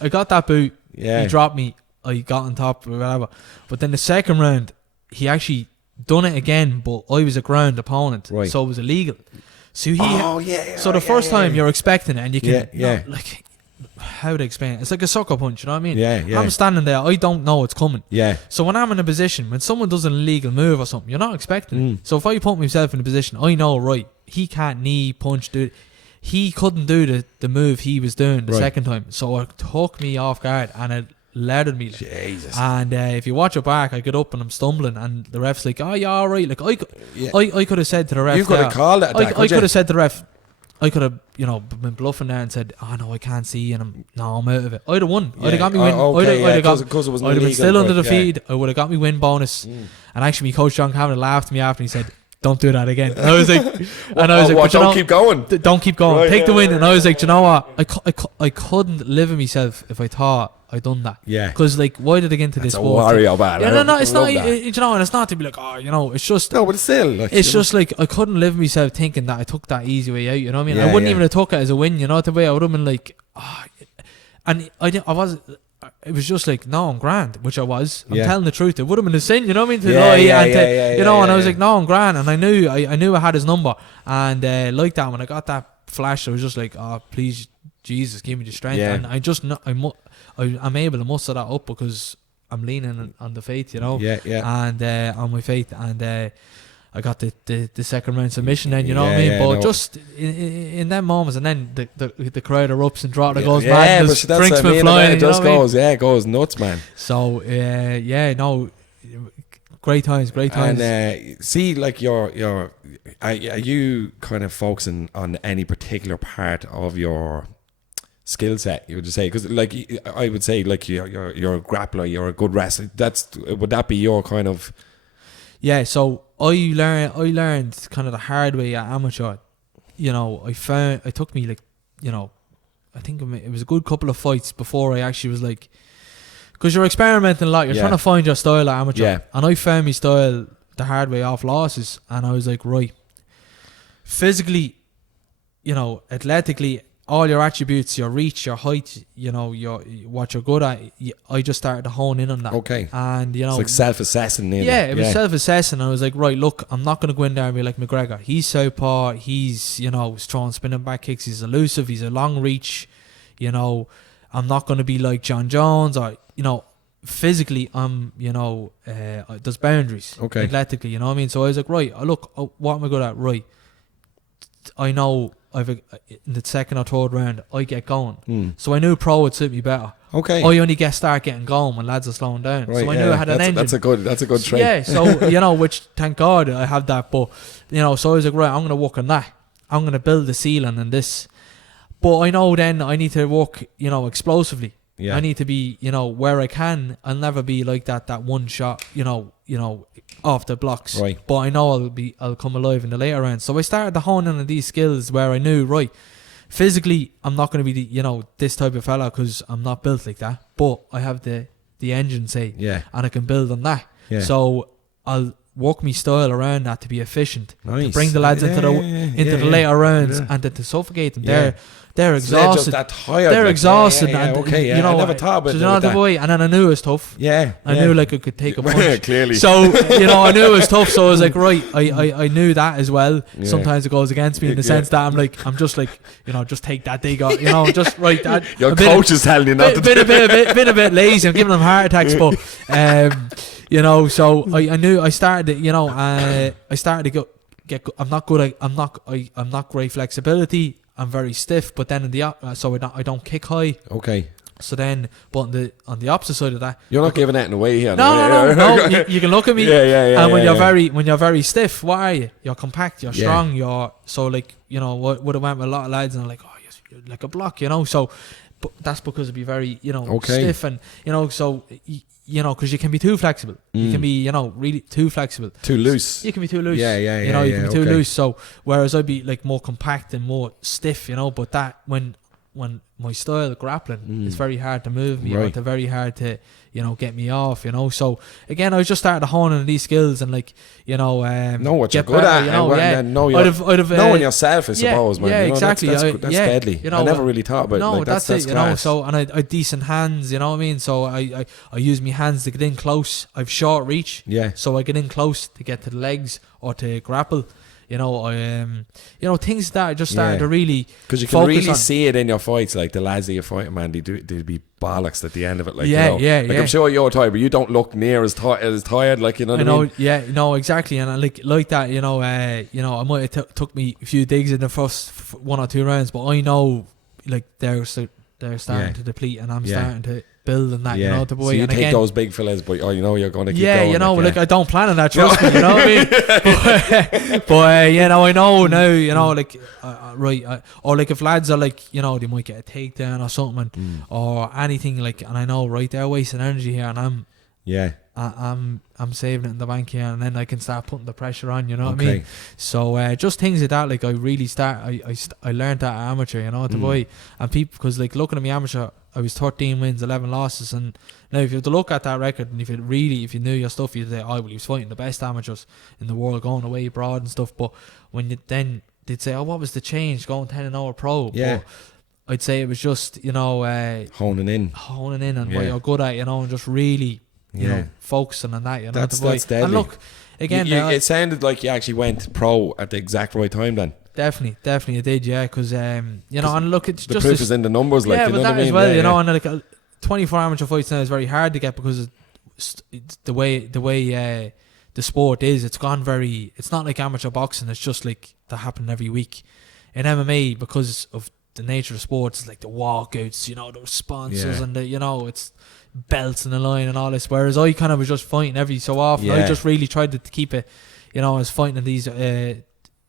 I got that boot. Yeah. He dropped me. I got on top or whatever. But then the second round, he actually done it again, but I was a ground opponent, so it was illegal. So So the first time you're expecting it, and you can like. How to explain it? It's like a sucker punch, you know what I mean? I'm standing there, I don't know what's coming. So when I'm in a position, when someone does an illegal move or something, you're not expecting it. So if I put myself in a position, I know, right, he can't knee, punch, do it. He couldn't do the move he was doing the second time. So it took me off guard, and it leathered me. Jesus. And if you watch it back, I get up and I'm stumbling, and the ref's like, oh, yeah, all right. Like, I could have said to the ref, you could have called it. I could have said to the ref, I could have, you know, been bluffing there and said, oh no, I can't see, and I'm out of it. I'd have won. I'd have got me win. I'd have been still under the feed. I would have got me win bonus. And actually, my coach John Cameron laughed at me after, and he said, don't do that again. And I was like, don't keep going. Don't keep going. Take the win. And I was like, do you know what? I couldn't live in myself if I thought I'd done that. Yeah. Because, like, why did I get into this sport? Warrior, man. Yeah, no, it's not. You know, and it's not to be like, oh, you know, it's just. No, but it's still. Like, it's just like, I couldn't live myself thinking that I took that easy way out. You know what I mean? I wouldn't even have took it as a win. You know, the way I would have been like, and I was. It was just like, no, I'm grand, which I was. I'm telling the truth. It would have been a sin, you know what I mean? You know, and I was like, no, I'm grand, and I knew I had his number, and like that, when I got that flash, I was just like, oh, please, Jesus, give me the strength, and I just I'm able to muster that up because I'm leaning on the faith, you know, and on my faith, and I got the second round submission then, you know what I mean? But just in them moments, and then the crowd erupts and Drogheda goes mad, and drinks been flying, it just goes, it goes nuts, man. So great times. And see, like are you kind of focusing on any particular part of your skill set, you would just say? Because like I would say, like you're a grappler, you're a good wrestler. Would that be your kind of? Yeah. So I learned kind of the hard way at amateur. You know, it took me like, you know, I think it was a good couple of fights before I actually was like, because you're experimenting a lot, you're trying to find your style at amateur, and I found my style the hard way off losses, and I was like, right, physically, you know, athletically, all your attributes, your reach, your height, you know, what you're good at, I just started to hone in on that. Okay. And, you know, it's like self-assessing. Yeah, it was self-assessing. I was like, right, look, I'm not going to go in there and be like McGregor. He's southpaw, he's, you know, throwing spinning back kicks, he's elusive, he's a long reach, you know. I'm not going to be like John Jones, or, you know, physically, I'm, you know, there's boundaries. Okay. Athletically, you know what I mean? So I was like, right, look, what am I good at? Right. I know in the second or third round I get going, so I knew pro would suit me better. Okay, I only start getting going when lads are slowing down, right, so I knew I had an engine. That's a good trait. Yeah, so you know, which thank God I have that. But you know, so I was like, right, I'm gonna work on that. I'm gonna build the ceiling and this. But I know then I need to work, you know, explosively. Yeah. I need to be, you know, where I can. I'll never be like that one shot, you know, off the blocks. Right. But I know I'll come alive in the later rounds. So I started to hone in on these skills where I knew, right, physically I'm not going to be this type of fella because I'm not built like that. But I have the engine, say, and I can build on that. Yeah. So I'll work my style around that to be efficient, to bring the lads into the later rounds, and then to suffocate them. Yeah. They're exhausted. They're exhausted. And, you know, I never thought about that. And then I knew it was tough. Yeah. I knew like I could take a punch. Clearly. So, you know, I knew it was tough. So I was like, right, I knew that as well. Yeah. Sometimes it goes against me in the sense that I'm just like, you know, just take that dig off, you know, just right that. Your coach is telling you not to do it. Been a bit lazy. I'm giving them heart attacks, but you know, so I knew I started, you know, I started to get. I'm not good. I'm not great flexibility. I'm very stiff, but then so I don't kick high. Okay. So then, but on the opposite side of that, you're not giving anything away here. No. You can look at me. Yeah. And when you're very stiff, what are you? You're compact. You're strong. You're so like, you know, what would have went with a lot of lads and I'm like, oh, you're like a block, you know. So, but that's because it'd be very, you know, stiff and you know, so. You know, because you can be too flexible. You can be, you know, really too flexible. Too loose. You can be too loose. Yeah. You know, you can be too loose. So, whereas I'd be like more compact and more stiff, you know, but that when my style of grappling is very hard to move me, or it's very hard to, you know, get me off, you know. So again, I was just started honing these skills and like, you know, know what you're good at, you know, knowing yourself, I suppose, man. Yeah, you know, exactly. That's deadly. You know, I never really thought about it. No, that's it. You know, so and I decent hands, you know what I mean. So I use my hands to get in close. I've short reach, so I get in close to get to the legs or to grapple. You know, you know, things that I just started to really, because you can really see it in your fights. Like the lads that you're fighting, man, they'd be bollocks at the end of it. Like, you know, like I'm sure you're tired, but you don't look near as tired. Like, you know what I mean? Yeah, no, exactly. And I like that. You know, I might have took me a few digs in the first 1 or 2 rounds, but I know, like they're starting to deplete, and I'm starting to build on that, you know, the boy. So you and take again, those big fellas, but you know you're going to keep going. You know, like I don't plan on that, trust me, you know what I mean? But you know, I know now, you know, like or like if lads are like, you know, they might get a takedown or something or anything, like, and I know, right, they're wasting energy here, and I'm saving it in the bank here, and then I can start putting the pressure on, you know what I mean? So just things like that, like I really I learned that at amateur, you know, the boy, and people, because like looking at me amateur, I was 13 wins, 11 losses, and now if you have to look at that record, and if you knew your stuff, you'd say, oh, well, he was fighting the best amateurs in the world, going away abroad and stuff. But when you then they'd say, oh, what was the change going 10-0 pro? But I'd say it was just, you know, honing in and what you're good at, you know, and just really, you know, focusing on that, you know. That's deadly. And look, again, it sounded like you actually went pro at the exact right time then. Definitely I did, yeah, because you know, and look, it's the just proof is in the numbers, like, you know what I mean? As well, you know, and like 24 amateur fights now is very hard to get because it's the way the sport is. It's gone very. It's not like amateur boxing. It's just like that happen every week. In MMA, because of the nature of sports, it's like the walkouts, you know, those sponsors and the, you know, it's belts in the line and all this. Whereas I kind of was just fighting every so often. I just really tried to keep it, you know, I was fighting in these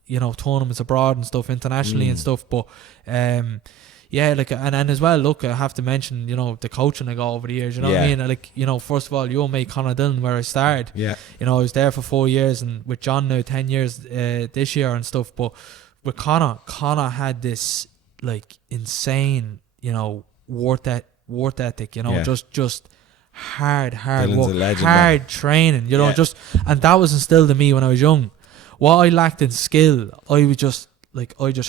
you know, tournaments abroad and stuff, internationally and stuff, but Yeah, like, and as well, look, I have to mention, you know, the coaching I got over the years, you know what I mean? Like, you know, first of all, you mate Conor Dillon, where I started. Yeah. You know, I was there for 4 years, and with John now 10 years this year and stuff. But with Conor had this, like, insane, you know, work ethic, you know, just hard Dylan's work, a legend, hard training, you know, and that was instilled in me when I was young. What I lacked in skill, I just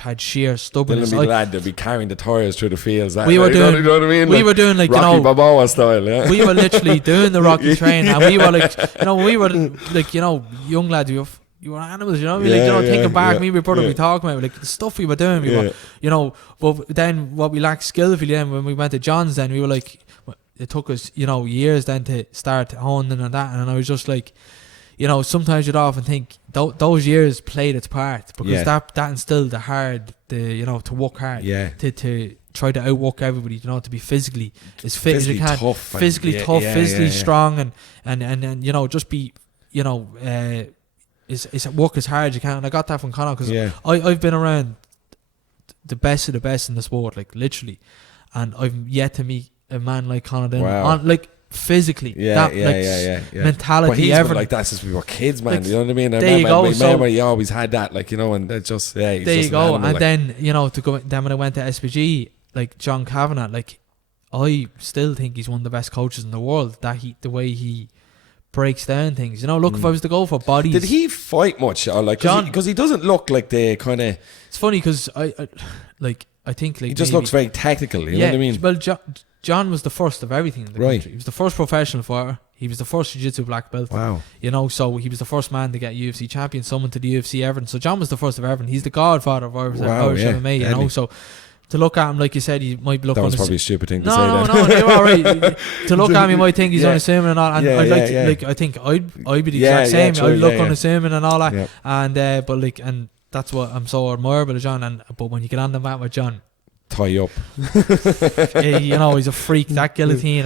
had sheer stubbornness. Dylan be the lad that'd be carrying the tyres through the fields. We were doing, you know what I mean? We were doing like, Rocky you know, Balboa style. Yeah. we were literally doing the Rocky train, and we were like, you know, young lads. You were animals, you know what I mean? Like, you know, thinking back, me and my brother, we talking about like the stuff we were doing. We were, you know, but then what we lacked skillfully then when we went to John's, then we were like, it took us, you know, years then to start honing on that, and I was just like, you know, sometimes you'd often think those years played its part, because that instilled you know, to work hard, to try to outwork everybody, you know, to be physically as fit as you can, physically tough, physically strong, and you know, just be, you know, is work as hard as you can. And I got that from Conor, because I've been around the best of the best in the sport, like literally, and I've yet to meet a man like Conor Dillon, on, like, physically, mentality. But he's been like that since we were kids, man. Like, you know what I mean? There you go. Remember, he always had that, like, you know, and it just he's there just you go. And like, then, you know, then when I went to SPG, like John Kavanagh, like, I still think he's one of the best coaches in the world. The way he breaks down things, you know. Look, if I was to go for bodies, did he fight much, or like, because he doesn't look like the kind of. It's funny because I think like he just looks very technical. You know what I mean? Well, John was the first of everything in the country. He was the first professional fighter. He was the first jiu-jitsu black belt. Wow. You know, so he was the first man to get UFC champion, someone to the UFC Everton. So John was the first of everything. He's the godfather of Irish MMA, you know. So to look at him, like you said, you might look. That was probably a stupid thing to say. No, you're all right. To look at him, you might think he's unassuming and all. And I think I'd be the exact same. I'd look unassuming and all that. Yeah. And but like, and that's what I'm so admirable of John. But when you get on the mat with John, tie you up. You know, he's a freak. That guillotine,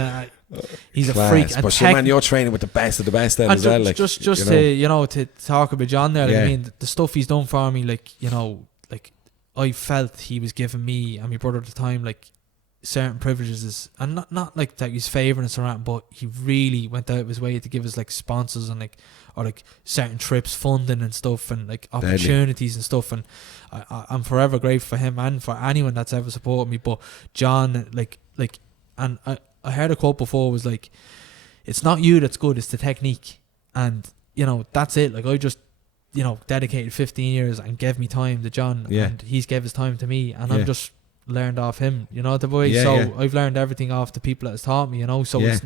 he's class. A freak. But man, you're training with the best of the best then as well. Like, just to talk about John there, like, I mean, the stuff he's done for me, like, you know, like, I felt he was giving me and my brother at the time, like, certain privileges, and not like that he's favouring us around, but he really went out of his way to give us like sponsors and like, or like certain trips, funding and stuff, and like opportunities and stuff. And I'm forever grateful for him and for anyone that's ever supported me. But John, like, and I heard a quote before, was like, it's not you that's good, it's the technique. And, you know, that's it. Like, I just, you know, dedicated 15 years and gave me time to John, and he's gave his time to me, and I'm just learned off him, you know, the boy. I've learned everything off the people that has taught me, you know. So it's,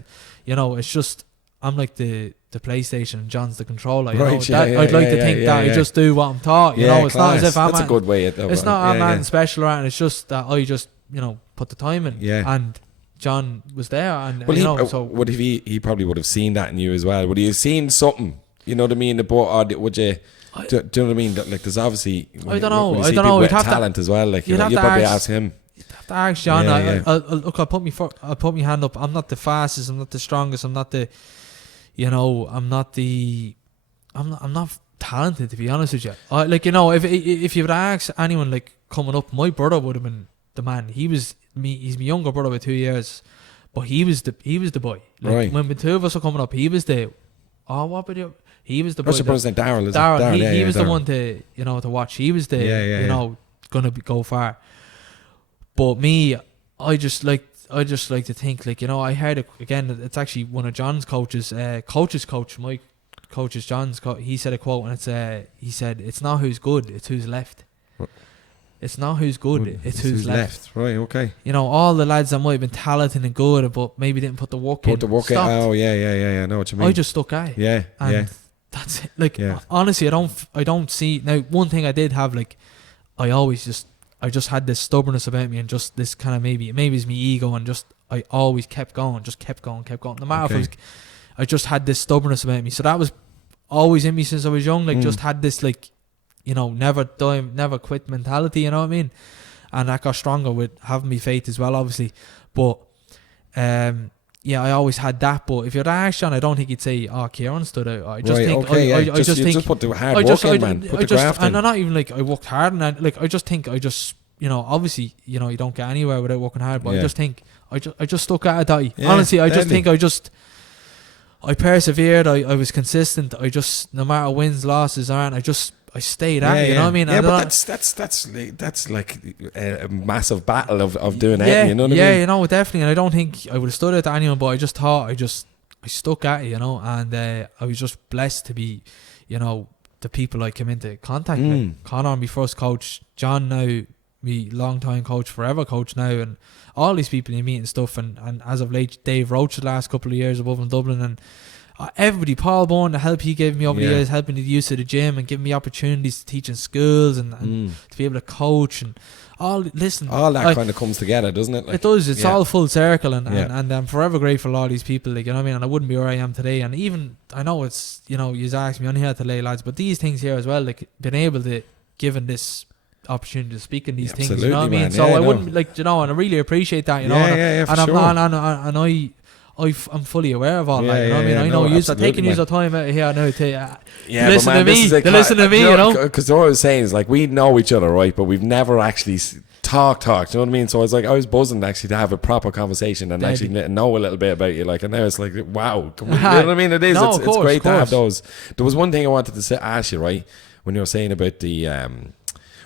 you know, it's just, I'm like the PlayStation and John's the controller, you know. I'd like to think that I just do what I'm taught, you know. It's not as if I'm a good way. It's not I'm special around. It's just that I just, you know, put the time in. And John was there, and well, you know, so what if he probably would have seen that in you as well? Would he have seen something? You know what I mean? Or would you? Do you know what I mean? Like, there's obviously, I don't know. With talent as well. Like, you probably ask him. You'd have to ask John. I'll put my hand up. I'm not the fastest. I'm not the strongest. I'm not the, you know, I'm not talented, to be honest with you. Like, you know, if you would ask anyone like coming up, my brother would have been the man. He's my younger brother by 2 years, but he was the boy. Like, when the two of us were coming up, he was the. Oh, what about you? He was the boy. What's your brother's name? Darryl. Darryl. He was the one to, you know, to watch. He was the, you know, gonna go far. But me, I just like to think, like, you know, I heard it again. It's actually one of John's coaches, my coach is John's. He said a quote, and he said, "It's not who's good, it's who's left." It's not who's good, it's who's left. Right, okay. You know, all the lads that might have been talented and good, but maybe didn't put the work in. Oh, yeah. I know what you mean. I just stuck out. Yeah, and that's it. Like, honestly, I don't see. Now, one thing I did have, like, I just had this stubbornness about me, and just this kind of maybe it's my ego, and just I always kept going. No matter if I just had this stubbornness about me. So that was always in me since I was young. Like, just had this, like, you know, never quit mentality, you know what I mean? And that got stronger with having me faith as well, obviously. But I always had that. But if you're asked, John, I don't think you'd say, "Oh, Ciaran stood out." I just think I just think put the hard work in, man. Put the graft in. And I'm not even like I worked hard, and I just think I just obviously, you don't get anywhere without working hard, but Yeah. I just think I just stuck at it, Dotty. Yeah, Honestly, I just deadly. think I persevered. I was consistent. I just, no matter wins, losses, I stayed at it. You know what I mean? Yeah, And but that's like a massive battle of doing yeah, it. You know what I mean? definitely. And I don't think I would have stood it to anyone, but I just thought I stuck at it, and I was just blessed to be, the people I came into contact with. Connor, my first coach, John, now me long time coach, forever coach now, and all these people you meet and stuff, and as of late, Dave Roach the last couple of years above in Dublin, and everybody, Paul Bourne, the help he gave me over the years, helping me the use of the gym and giving me opportunities to teach in schools and to be able to coach and all. Listen, all that kind of comes together, doesn't it? Like, it does. It's all full circle, and I'm forever grateful for all these people. Like, you know what I mean? And I wouldn't be where I am today. And even I know it's, you asked me on here today, lads, but these things here as well, like being able to given this opportunity to speak in these things, you know what I mean? Man. So I wouldn't and I really appreciate that, for and I'm fully aware of all that, you know what I mean? I know you're taking your time out of here now to listen to me, because what I was saying is, like, we know each other, right? But we've never actually talked, you know what I mean? So I was buzzing actually to have a proper conversation and actually know a little bit about you, like, and now it's like, wow, you know what I mean? It is, it's great to have those. There was one thing I wanted to ask you, right? When you were saying about the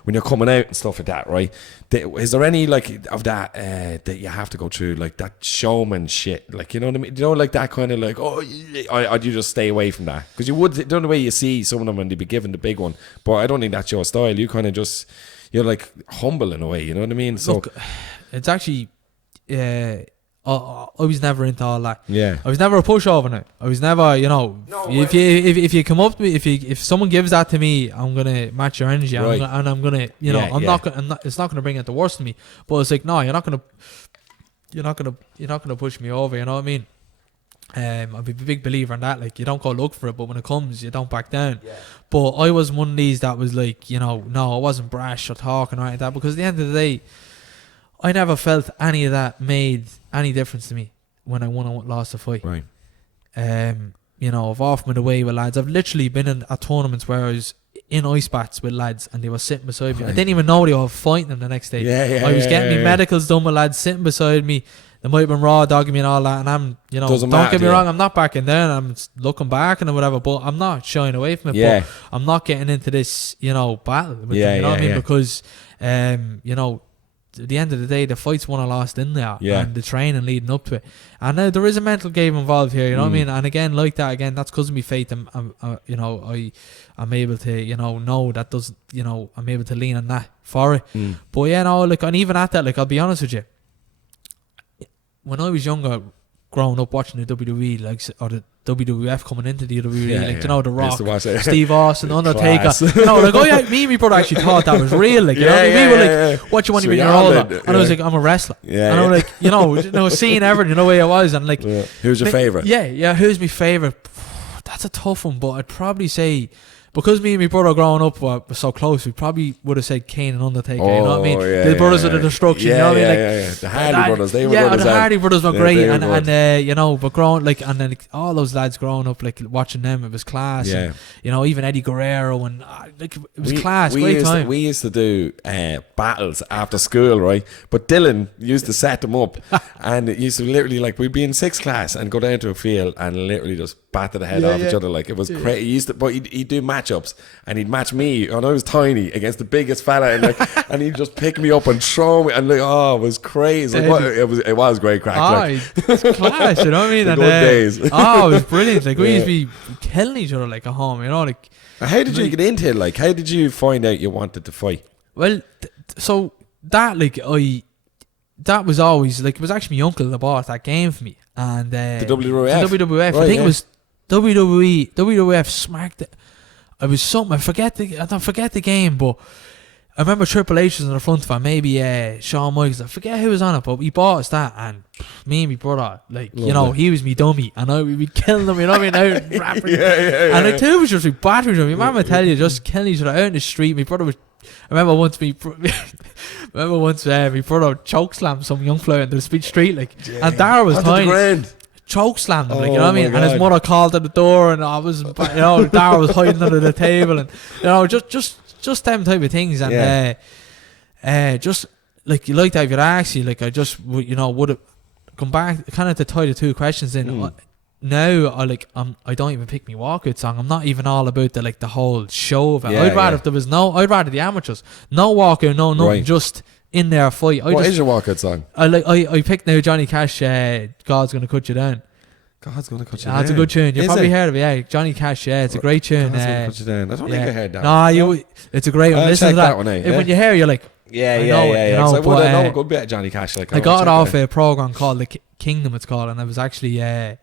when you're coming out and stuff like that, right? Is there any like of that that you have to go through, like that showman shit, like, you know what I mean? Like that kind of like, or do you just stay away from that? Because you would, the way you see some of them when they be given the big one, but I don't think that's your style. You kind of just, you're like humble in a way, you know what I mean? So look, it's actually, I was never into all that. Yeah, I was never a pushover now. I was never, if you come up to me, if someone gives that to me, I'm gonna match your energy, right. I'm gonna, it's not gonna bring out the worst in me. But it's like, no, you're not gonna push me over. You know what I mean? I'm a big believer in that. Like, you don't go look for it, but when it comes, you don't back down. Yeah. But I was one of these that was like, no, I wasn't brash or talking or anything like that, because at the end of the day, I never felt any of that made any difference to me when I won or lost a fight. Right. I've often been away with lads. I've literally been at tournaments where I was in ice baths with lads and they were sitting beside me. I didn't even know they were fighting them the next day. I was getting me medicals done with lads sitting beside me. They might have been raw dogging me and all that, and I'm, don't get me wrong, I'm not backing down. I'm looking back and whatever, but I'm not shying away from it. Yeah. But I'm not getting into this, battle with them, you know what I mean? Because, at the end of the day, the fight's won or lost in there, and the training leading up to it. And now there is a mental game involved here, you know what I mean? And again, like that, that's because of me faith. I'm able to, know that doesn't, I'm able to lean on that for it. But and even at that, like, I'll be honest with you, when I was younger, growing up watching the WWE, like, or the WWF coming into the WWE, The Rock, Steve Austin, Undertaker, me and my brother actually thought that was real, like, we were like, what you want to be when you're older? And I was like, I'm a wrestler, and I'm like, seeing everything, the way I was, and like, who's your favourite? Who's my favourite? That's a tough one, but I'd probably say, because me and my brother growing up were so close, we probably would have said Kane and Undertaker, you know what I mean? The brothers of the destruction, you know what I mean? The Hardy brothers, they were brothers. The Hardy brothers were great, and but growing, like, and then all those lads growing up, like, watching them, it was class. Yeah. And, even Eddie Guerrero, and like, it was class, great time. We used to do battles after school, right? But Dylan used to set them up, and it used to literally, like, we'd be in 6th class and go down to a field and literally just batter the head off each other, like, it was crazy. He used to, but he'd do matchups, and he'd match me, and I was tiny, against the biggest fella, and like, and he'd just pick me up and throw me, and like, it was crazy. Like, it was great crack. It's class, you know what I mean? The good days. It was brilliant. Like, we used to be killing each other like at home, like. How did you get into it? Like, how did you find out you wanted to fight? Well, so that, like, that was always, like, it was actually my uncle that bought that game for me, and the WWF. The WWF. Right, I think it was WWF smacked it. It was something, I don't forget the game, but I remember Triple H was in the front of it, maybe Shawn Michaels, I forget who was on it, but he bought us that, and me and my brother, like, he was me dummy, and we'd be killing them, you know what I mean, out rapping. And the two was just like battering him. Your mama tell you, just killing each other out in the street. My brother was, I remember once my brother chokeslammed some young fella into the street, like, and Dara was tiny. Choke slammed him, like, you know what I mean? And his mother called at the door, and I was, Dara was hiding under the table, and just them type of things. And Just like you like that, if you'd asked you, like I just would have come back kind of to tie the two questions in. Now I don't even pick me walkout song. I'm not even all about the whole show of it. I'd rather if there was I'd rather the amateurs, no walkout, no nothing, just in there fight. What is your walkout song? I picked now Johnny Cash, God's Gonna Cut You Down. God's Gonna Cut You Down. That's a good tune. You've Is probably it? heard of it, yeah. Johnny Cash, yeah, it's a great tune. God's Gonna Cut You Down. I don't think I heard that. No, it's a great one. I'll Listen check to that one out, yeah. When you hear it, you're like, Yeah. You know, So I but, know a good bit of Johnny Cash. I got it off a program called The Kingdom, it's called, and it was actually about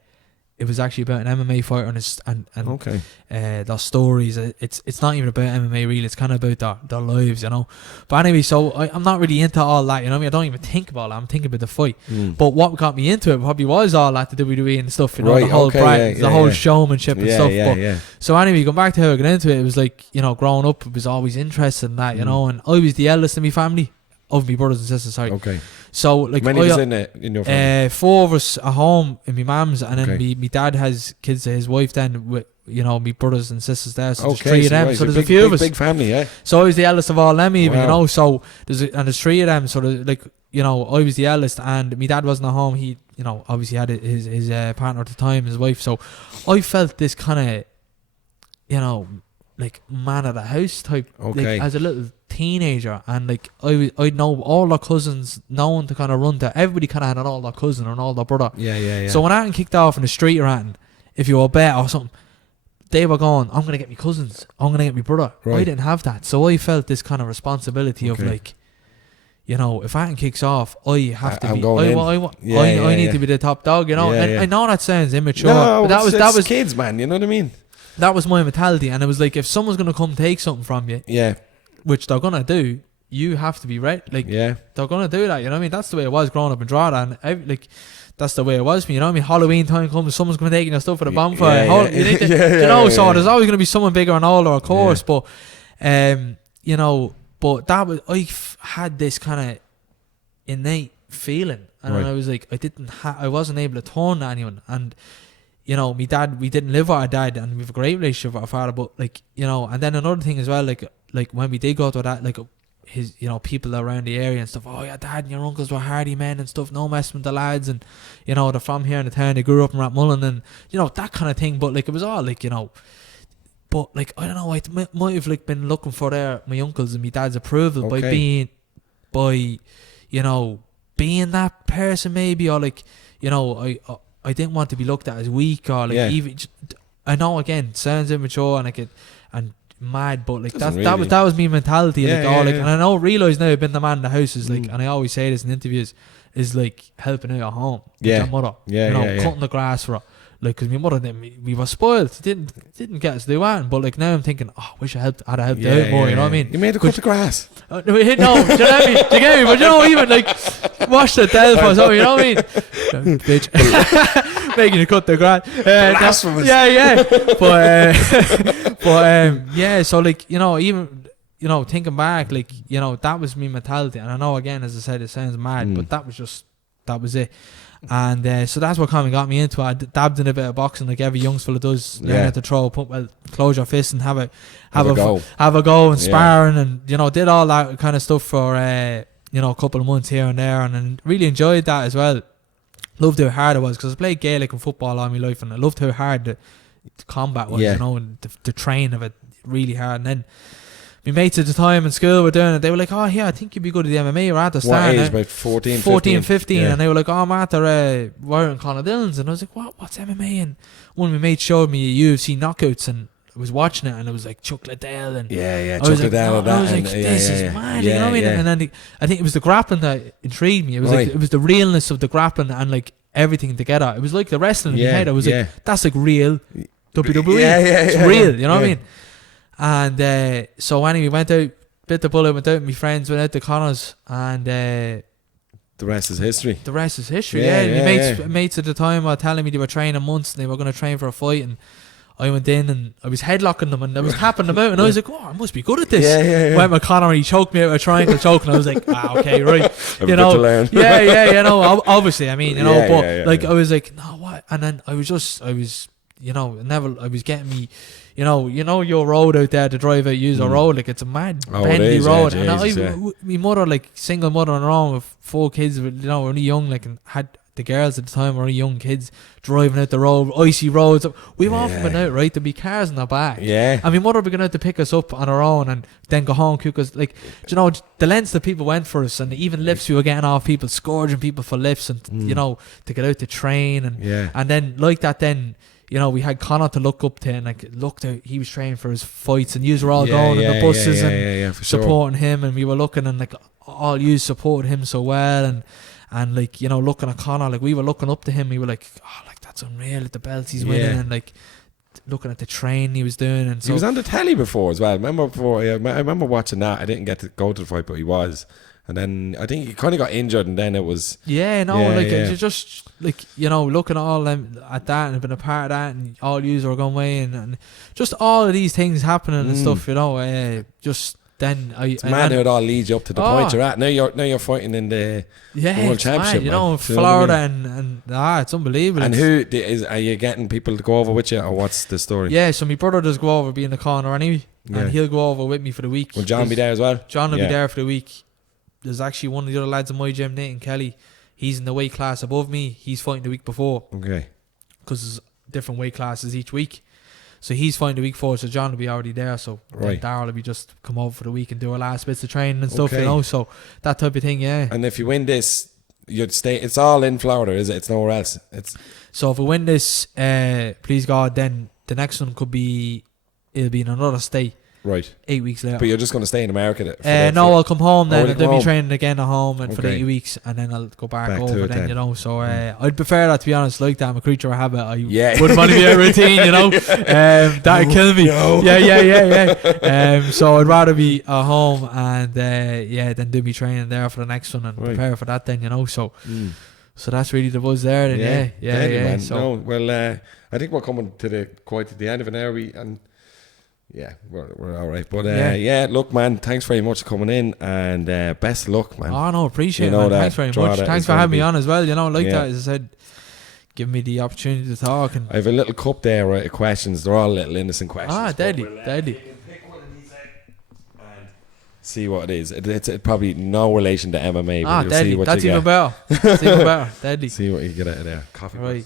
an MMA fighter and their stories. It's not even about MMA really. It's kind of about their lives, you know. But anyway, so I'm not really into all that, you know what I mean? I don't even think about that. I'm thinking about the fight. But what got me into it probably was all that, the WWE and stuff, you know, the whole the whole showmanship and stuff. So anyway, going back to how I got into it, it was like, you know, growing up, I was always interested in that, you know, and I was the eldest in my family, of my brothers and sisters, sorry. Okay. So like, many was in your family? 4 of us at home in my mum's, and then Okay. my dad has kids to his wife then with, you know, my brothers and sisters there. So there's Okay, 3 of them. right, So there's big, a few of us. Big family, yeah. So I was the eldest of all them, even, Wow. you know. So there's 3 of them. So like, you know, I was the eldest, and my dad wasn't at home. He, you know, obviously had his partner at the time, his wife. So I felt this kind of, you know, like man of the house type, Okay. like, as a little teenager, and like I'd know all their cousins, known to kind of run to. Everybody kind of had an older cousin or an older brother. Yeah. So when Atten kicked off in the street or Atten, if you were bet or something, they were going, I'm gonna get my cousins, I'm gonna get my brother. Right. I didn't have that, so I felt this kind of responsibility of like, you know, if Atten kicks off, I have to I'm be. going in. I need to be the top dog, you know. Yeah, and yeah. I know that sounds immature, No, but that was kids, man. You know what I mean? that was my mentality, and it was like, if someone's gonna come take something from you, Yeah. which they're gonna do, you have to be ready. Like, Yeah. they're gonna do that, you know what I mean? That's the way it was growing up in Drogheda, and like, that's the way it was for me, you know what I mean? Halloween time comes, someone's gonna take your stuff for the bonfire. You need to, you know, so there's always gonna be someone bigger and older, of course, but you know, but that was, had this kind of innate feeling, and Right. I was like, I wasn't able to turn to anyone. And you know, my dad, we didn't live with our dad, and we have a great relationship with our father, but like, you know, and then another thing as well, like when we did go to that, like his, you know, people around the area and stuff, oh yeah, dad and your uncles were hardy men and stuff, no messing with the lads, and you know, they're from here in the town, they grew up in Rathmullen, and you know, that kind of thing. But like, it was all like, you know, but like, I don't know, I might have like been looking for my uncles and my dad's approval by you know, being that person maybe, or like, you know, I didn't want to be looked at as weak, or like even. I know, again, sounds immature and mad, but like that was me mentality. And I know, realise now, I've been the man in the house is like, and I always say this in interviews, is like helping out at home. With your mother, you know, cutting the grass for her. Like, because my mother we were spoiled, didn't get us to do that. But like, now I'm thinking, oh, I wish I'd helped out more. You know what I mean? You made her cut the grass. No, do you get me? But you know, even like wash the delf or something. You know what I mean? Bitch, making you cut the grass. Blasphemous. But yeah. So like, you know, even, you know, thinking back, like, you know, that was me mentality. And I know, again, as I said, it sounds mad, but that was it. And so that's what kind of got me into it. I dabbed in a bit of boxing, like every young fella does. Learn how to throw, close your fist and have a go and sparring, and you know, did all that kind of stuff for you know, a couple of months here and there, and really enjoyed that as well. Loved how hard it was, because I played Gaelic and football all my life, and I loved how hard the combat was, you know, and the train of it really hard. And then my mates at the time in school were doing it. They were like, oh yeah, I think you'd be good at the MMA. You're at the start. What age? About 14, 15. And they were like, oh, Matt, they're wearing Clonadillans. And I was like, what's MMA? And one of my mates showed me UFC knockouts, and I was watching it, and it was like Chuck Liddell, and Chuck Liddell, and that. I was like, this is mad. You know what I mean? And then I think it was the grappling that intrigued me. It was like, it was the realness of the grappling and like everything together. It was like the wrestling in my head. I was like, that's like real WWE. It's real. You know what I mean? And so anyway, went out, bit the bullet, went out with my friends, went out to Connors, and the rest is history. My mates at the time were telling me they were training months and they were going to train for a fight, and I went in and I was headlocking them and I was tapping them out, and I was like, oh, I must be good at this. Went with Connor, and he choked me out with a triangle choke, and I was like, okay, right. You know, you know, obviously, I mean, you know, but like, I was like, no, what? And then I was, you know, I was getting me, you know your road out there to drive out, use a road, like it's a mad bendy road. And my mother, like single mother on her own with 4 kids, you know, only young, like, and had the girls at the time were only young kids driving out the road, icy roads. We've often been out, right? There'd be cars in the back. Yeah. And my mother would be going out to pick us up on her own and then go home quick. Because, like, you know, the lengths that people went for us, and even lifts we were getting off people, scourging people for lifts, and you know, to get out the train, and then like that, then. You know, we had Connor to look up to, and like looked out. He was training for his fights, and you were all going in the buses and supporting him, and we were looking, and like all you supported him so well, and like, you know, looking at Connor, like we were looking up to him. We were like, oh, like that's unreal at the belts he's winning, and like looking at the train he was doing, and so he was on the telly before as well. I remember watching that. I didn't get to go to the fight, but he was. And then I think he kind of got injured, and then it was it's just like, you know, looking at all them at that and been a part of that, and all yous were going away, and just all of these things happening and stuff, you know, just then it's mad how it all leads you up to the point you're at. Now you're fighting in the World Championship, mad, you know, Florida, and it's unbelievable. And are you getting people to go over with you, or what's the story? Yeah, so my brother does go over, be in the corner anyway, and he'll go over with me for the week. Will John be there as well? John will be there for the week. There's actually one of the other lads in my gym, Nathan Kelly. He's in the weight class above me. He's fighting the week before. Okay. Because there's different weight classes each week. So he's fighting the week before, so John will be already there. So Darryl will be just come over for the week and do our last bits of training and stuff, you know. So that type of thing, yeah. And if you win this, you'd stay. It's all in Florida, is it? It's nowhere else. So if we win this, please God, then the next one it'll be in another state. Right. 8 weeks later. But you're just going to stay in America? I'll come home then and do me training again at home, and for the 8 weeks, and then I'll go back over then, you know. So I'd prefer that, to be honest. Like that, I'm a creature of habit. I wouldn't want to be a routine, you know. That'd kill me. No. Yeah. So I'd rather be at home and then do me training there for the next one and prepare for that then, you know. So so that's really the buzz there. Then, yeah. So I think we're coming to the end of an hour, and yeah, we're all right. But look, man, thanks very much for coming in, and best of luck, man. Oh no, appreciate it, man. Thanks very much. Thanks for having me on as well. You know, that, as I said, give me the opportunity to talk. And I have a little cup there, right, of questions. They're all little innocent questions. Deadly. You can pick one of these out and see what it is. It's probably no relation to MMA, but you'll deadly. see what That's you even get. better. That's even better. Deadly. See what you get out of there. Coffee. Right.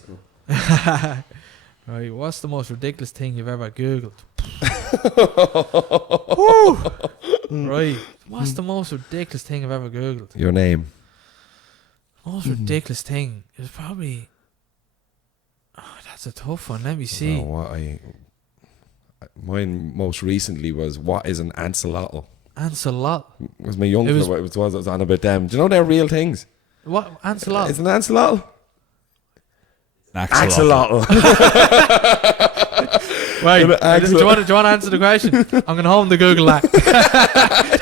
Right, what's the most ridiculous thing you've ever Googled? Right, what's the most ridiculous thing I've ever Googled? Your name. Most ridiculous thing is probably... that's a tough one. Let me see. Mine most recently was, what is an axolotl? Axolotl? It was my younger, it was on about them. Do you know they're real things? What? Axolotl? Is an axolotl? Axolotl. Right. Do you want to answer the question? I'm going to hold the Google that.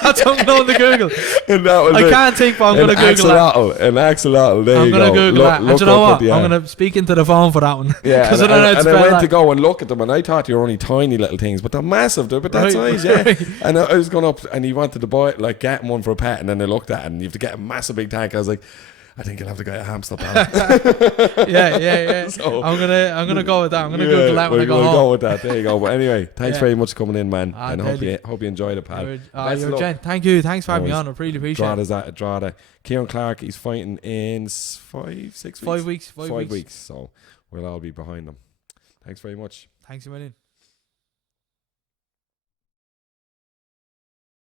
That's what I'm going to Google. I can't think, but I'm going to Google that. An axolotl. There I'm you go. I'm going to Google that. And do you know what? I'm going to speak into the phone for that one. Yeah. Because I don't know how to spell I went that. to go and look at them, and I thought they were only tiny little things, but they're massive. They're about that size, yeah. And I was going up, and he wanted to buy, like, get one for a pet, and then they looked at it, and you have to get a massive big tank. I was like, I think you'll have to get a hamster pal. yeah. So, I'm gonna go with that. I'm gonna Google that when I go home. We'll go with that. There you go. But anyway, thanks very much for coming in, man. And hope you enjoyed it, pal. You're a gent. Thank you. Thanks for having me on. I really appreciate it. Drada. Ciaran Clarke, he's fighting in 5 weeks. 5 weeks. 5 weeks. So we'll all be behind him. Thanks very much. Thanks a million.